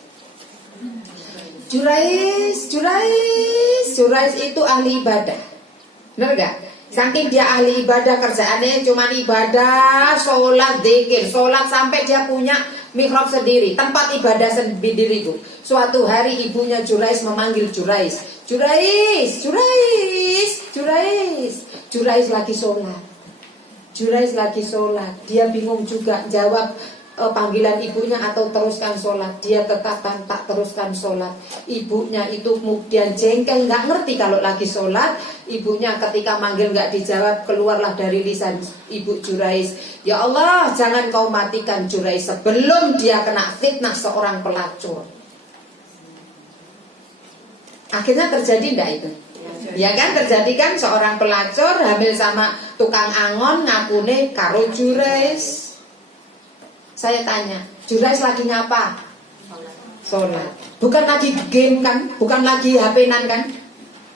Jurais itu ahli ibadah. Benar gak? Saking dia ahli ibadah, kerjaannya cuma ibadah, sholat, dzikir, sholat sampai dia punya mihrab sendiri, tempat ibadah sendiri. Suatu hari ibunya Jurais memanggil Jurais lagi sholat. Dia bingung juga jawab panggilan ibunya atau teruskan sholat. Dia tetapkan tak teruskan sholat. Ibunya itu kemudian jengkel, gak ngerti kalau lagi sholat. Ibunya ketika manggil gak dijawab, keluarlah dari lisan ibu Jurais, ya Allah jangan kau matikan Jurais sebelum dia kena fitnah seorang pelacur. Akhirnya terjadi enggak itu? Ya kan, terjadi kan, seorang pelacur hamil sama tukang angon, ngapune karo Jurais. Saya tanya, Jurais lagi ngapa? Sholat. Bukan lagi game kan? Bukan lagi HP-nan kan?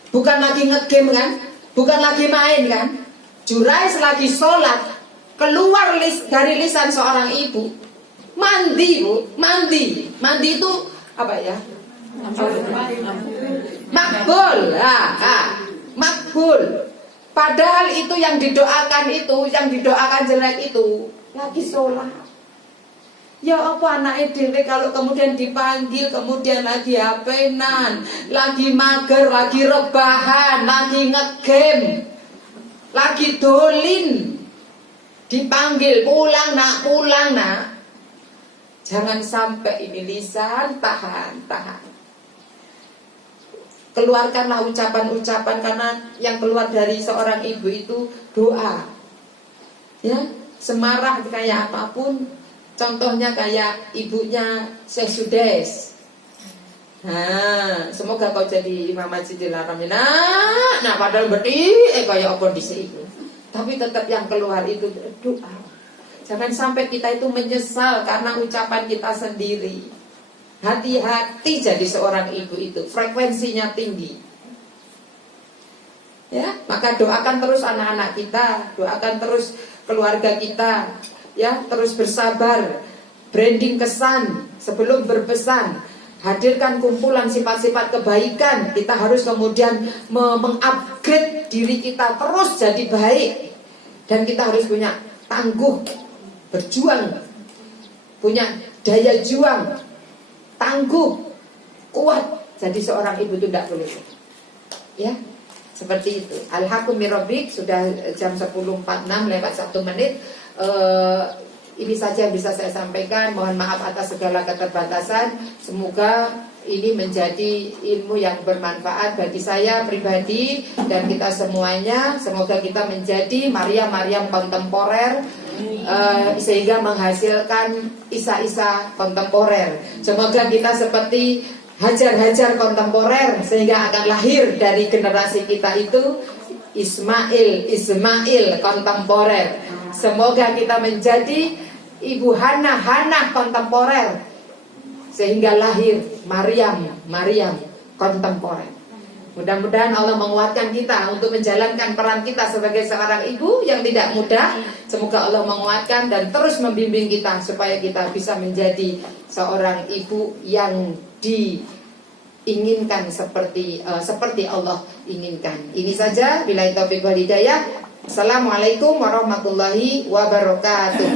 Bukan lagi ngegame kan? Bukan lagi main kan? Jurais lagi sholat. Keluar dari lisan seorang ibu, mandi Bu, mandi itu apa ya? Makbul. Makbul. Padahal itu yang didoakan jelek itu lagi sholat. Ya apa anak dhewe kalau kemudian dipanggil, kemudian lagi HP-nan, lagi mager, lagi rebahan, lagi ngegame, lagi dolin, dipanggil pulang nak. Jangan sampai ini lisan tahan. Keluarkanlah ucapan-ucapan, karena yang keluar dari seorang ibu itu doa. Ya, semarah kayak apapun. Contohnya kayak ibunya Syekh Sudes. Nah, semoga kau jadi Imam Masjidil Haram. Nah, padahal berarti kayak apa di situ. Tapi tetap yang keluar itu doa. Jangan sampai kita itu menyesal karena ucapan kita sendiri. Hati-hati jadi seorang ibu itu, frekuensinya tinggi. Ya, maka doakan terus anak-anak kita, doakan terus keluarga kita, ya, terus bersabar, branding kesan sebelum berpesan, hadirkan kumpulan sifat-sifat kebaikan. Kita harus kemudian mengupgrade diri kita terus jadi baik, dan kita harus punya tangguh, berjuang, punya daya juang, tangguh, kuat. Jadi seorang ibu itu tidak boleh, ya. Seperti itu. Al-Haqqu min Rabbik. Sudah jam 10.46 lewat 1 menit. Ini saja yang bisa saya sampaikan. Mohon maaf atas segala keterbatasan. Semoga ini menjadi ilmu yang bermanfaat bagi saya pribadi dan kita semuanya. Semoga kita menjadi Maryam kontemporer, sehingga menghasilkan Isa kontemporer. Semoga kita seperti Hajar kontemporer, sehingga akan lahir dari generasi kita itu Ismail kontemporer. Semoga kita menjadi Ibu Hana kontemporer, sehingga lahir Maryam kontemporer. Mudah-mudahan Allah menguatkan kita untuk menjalankan peran kita sebagai seorang ibu yang tidak mudah. Semoga Allah menguatkan dan terus membimbing kita supaya kita bisa menjadi seorang ibu yang diinginkan seperti Allah inginkan. Ini saja, billahi taufiq wal hidayah. Assalamualaikum warahmatullahi wabarakatuh.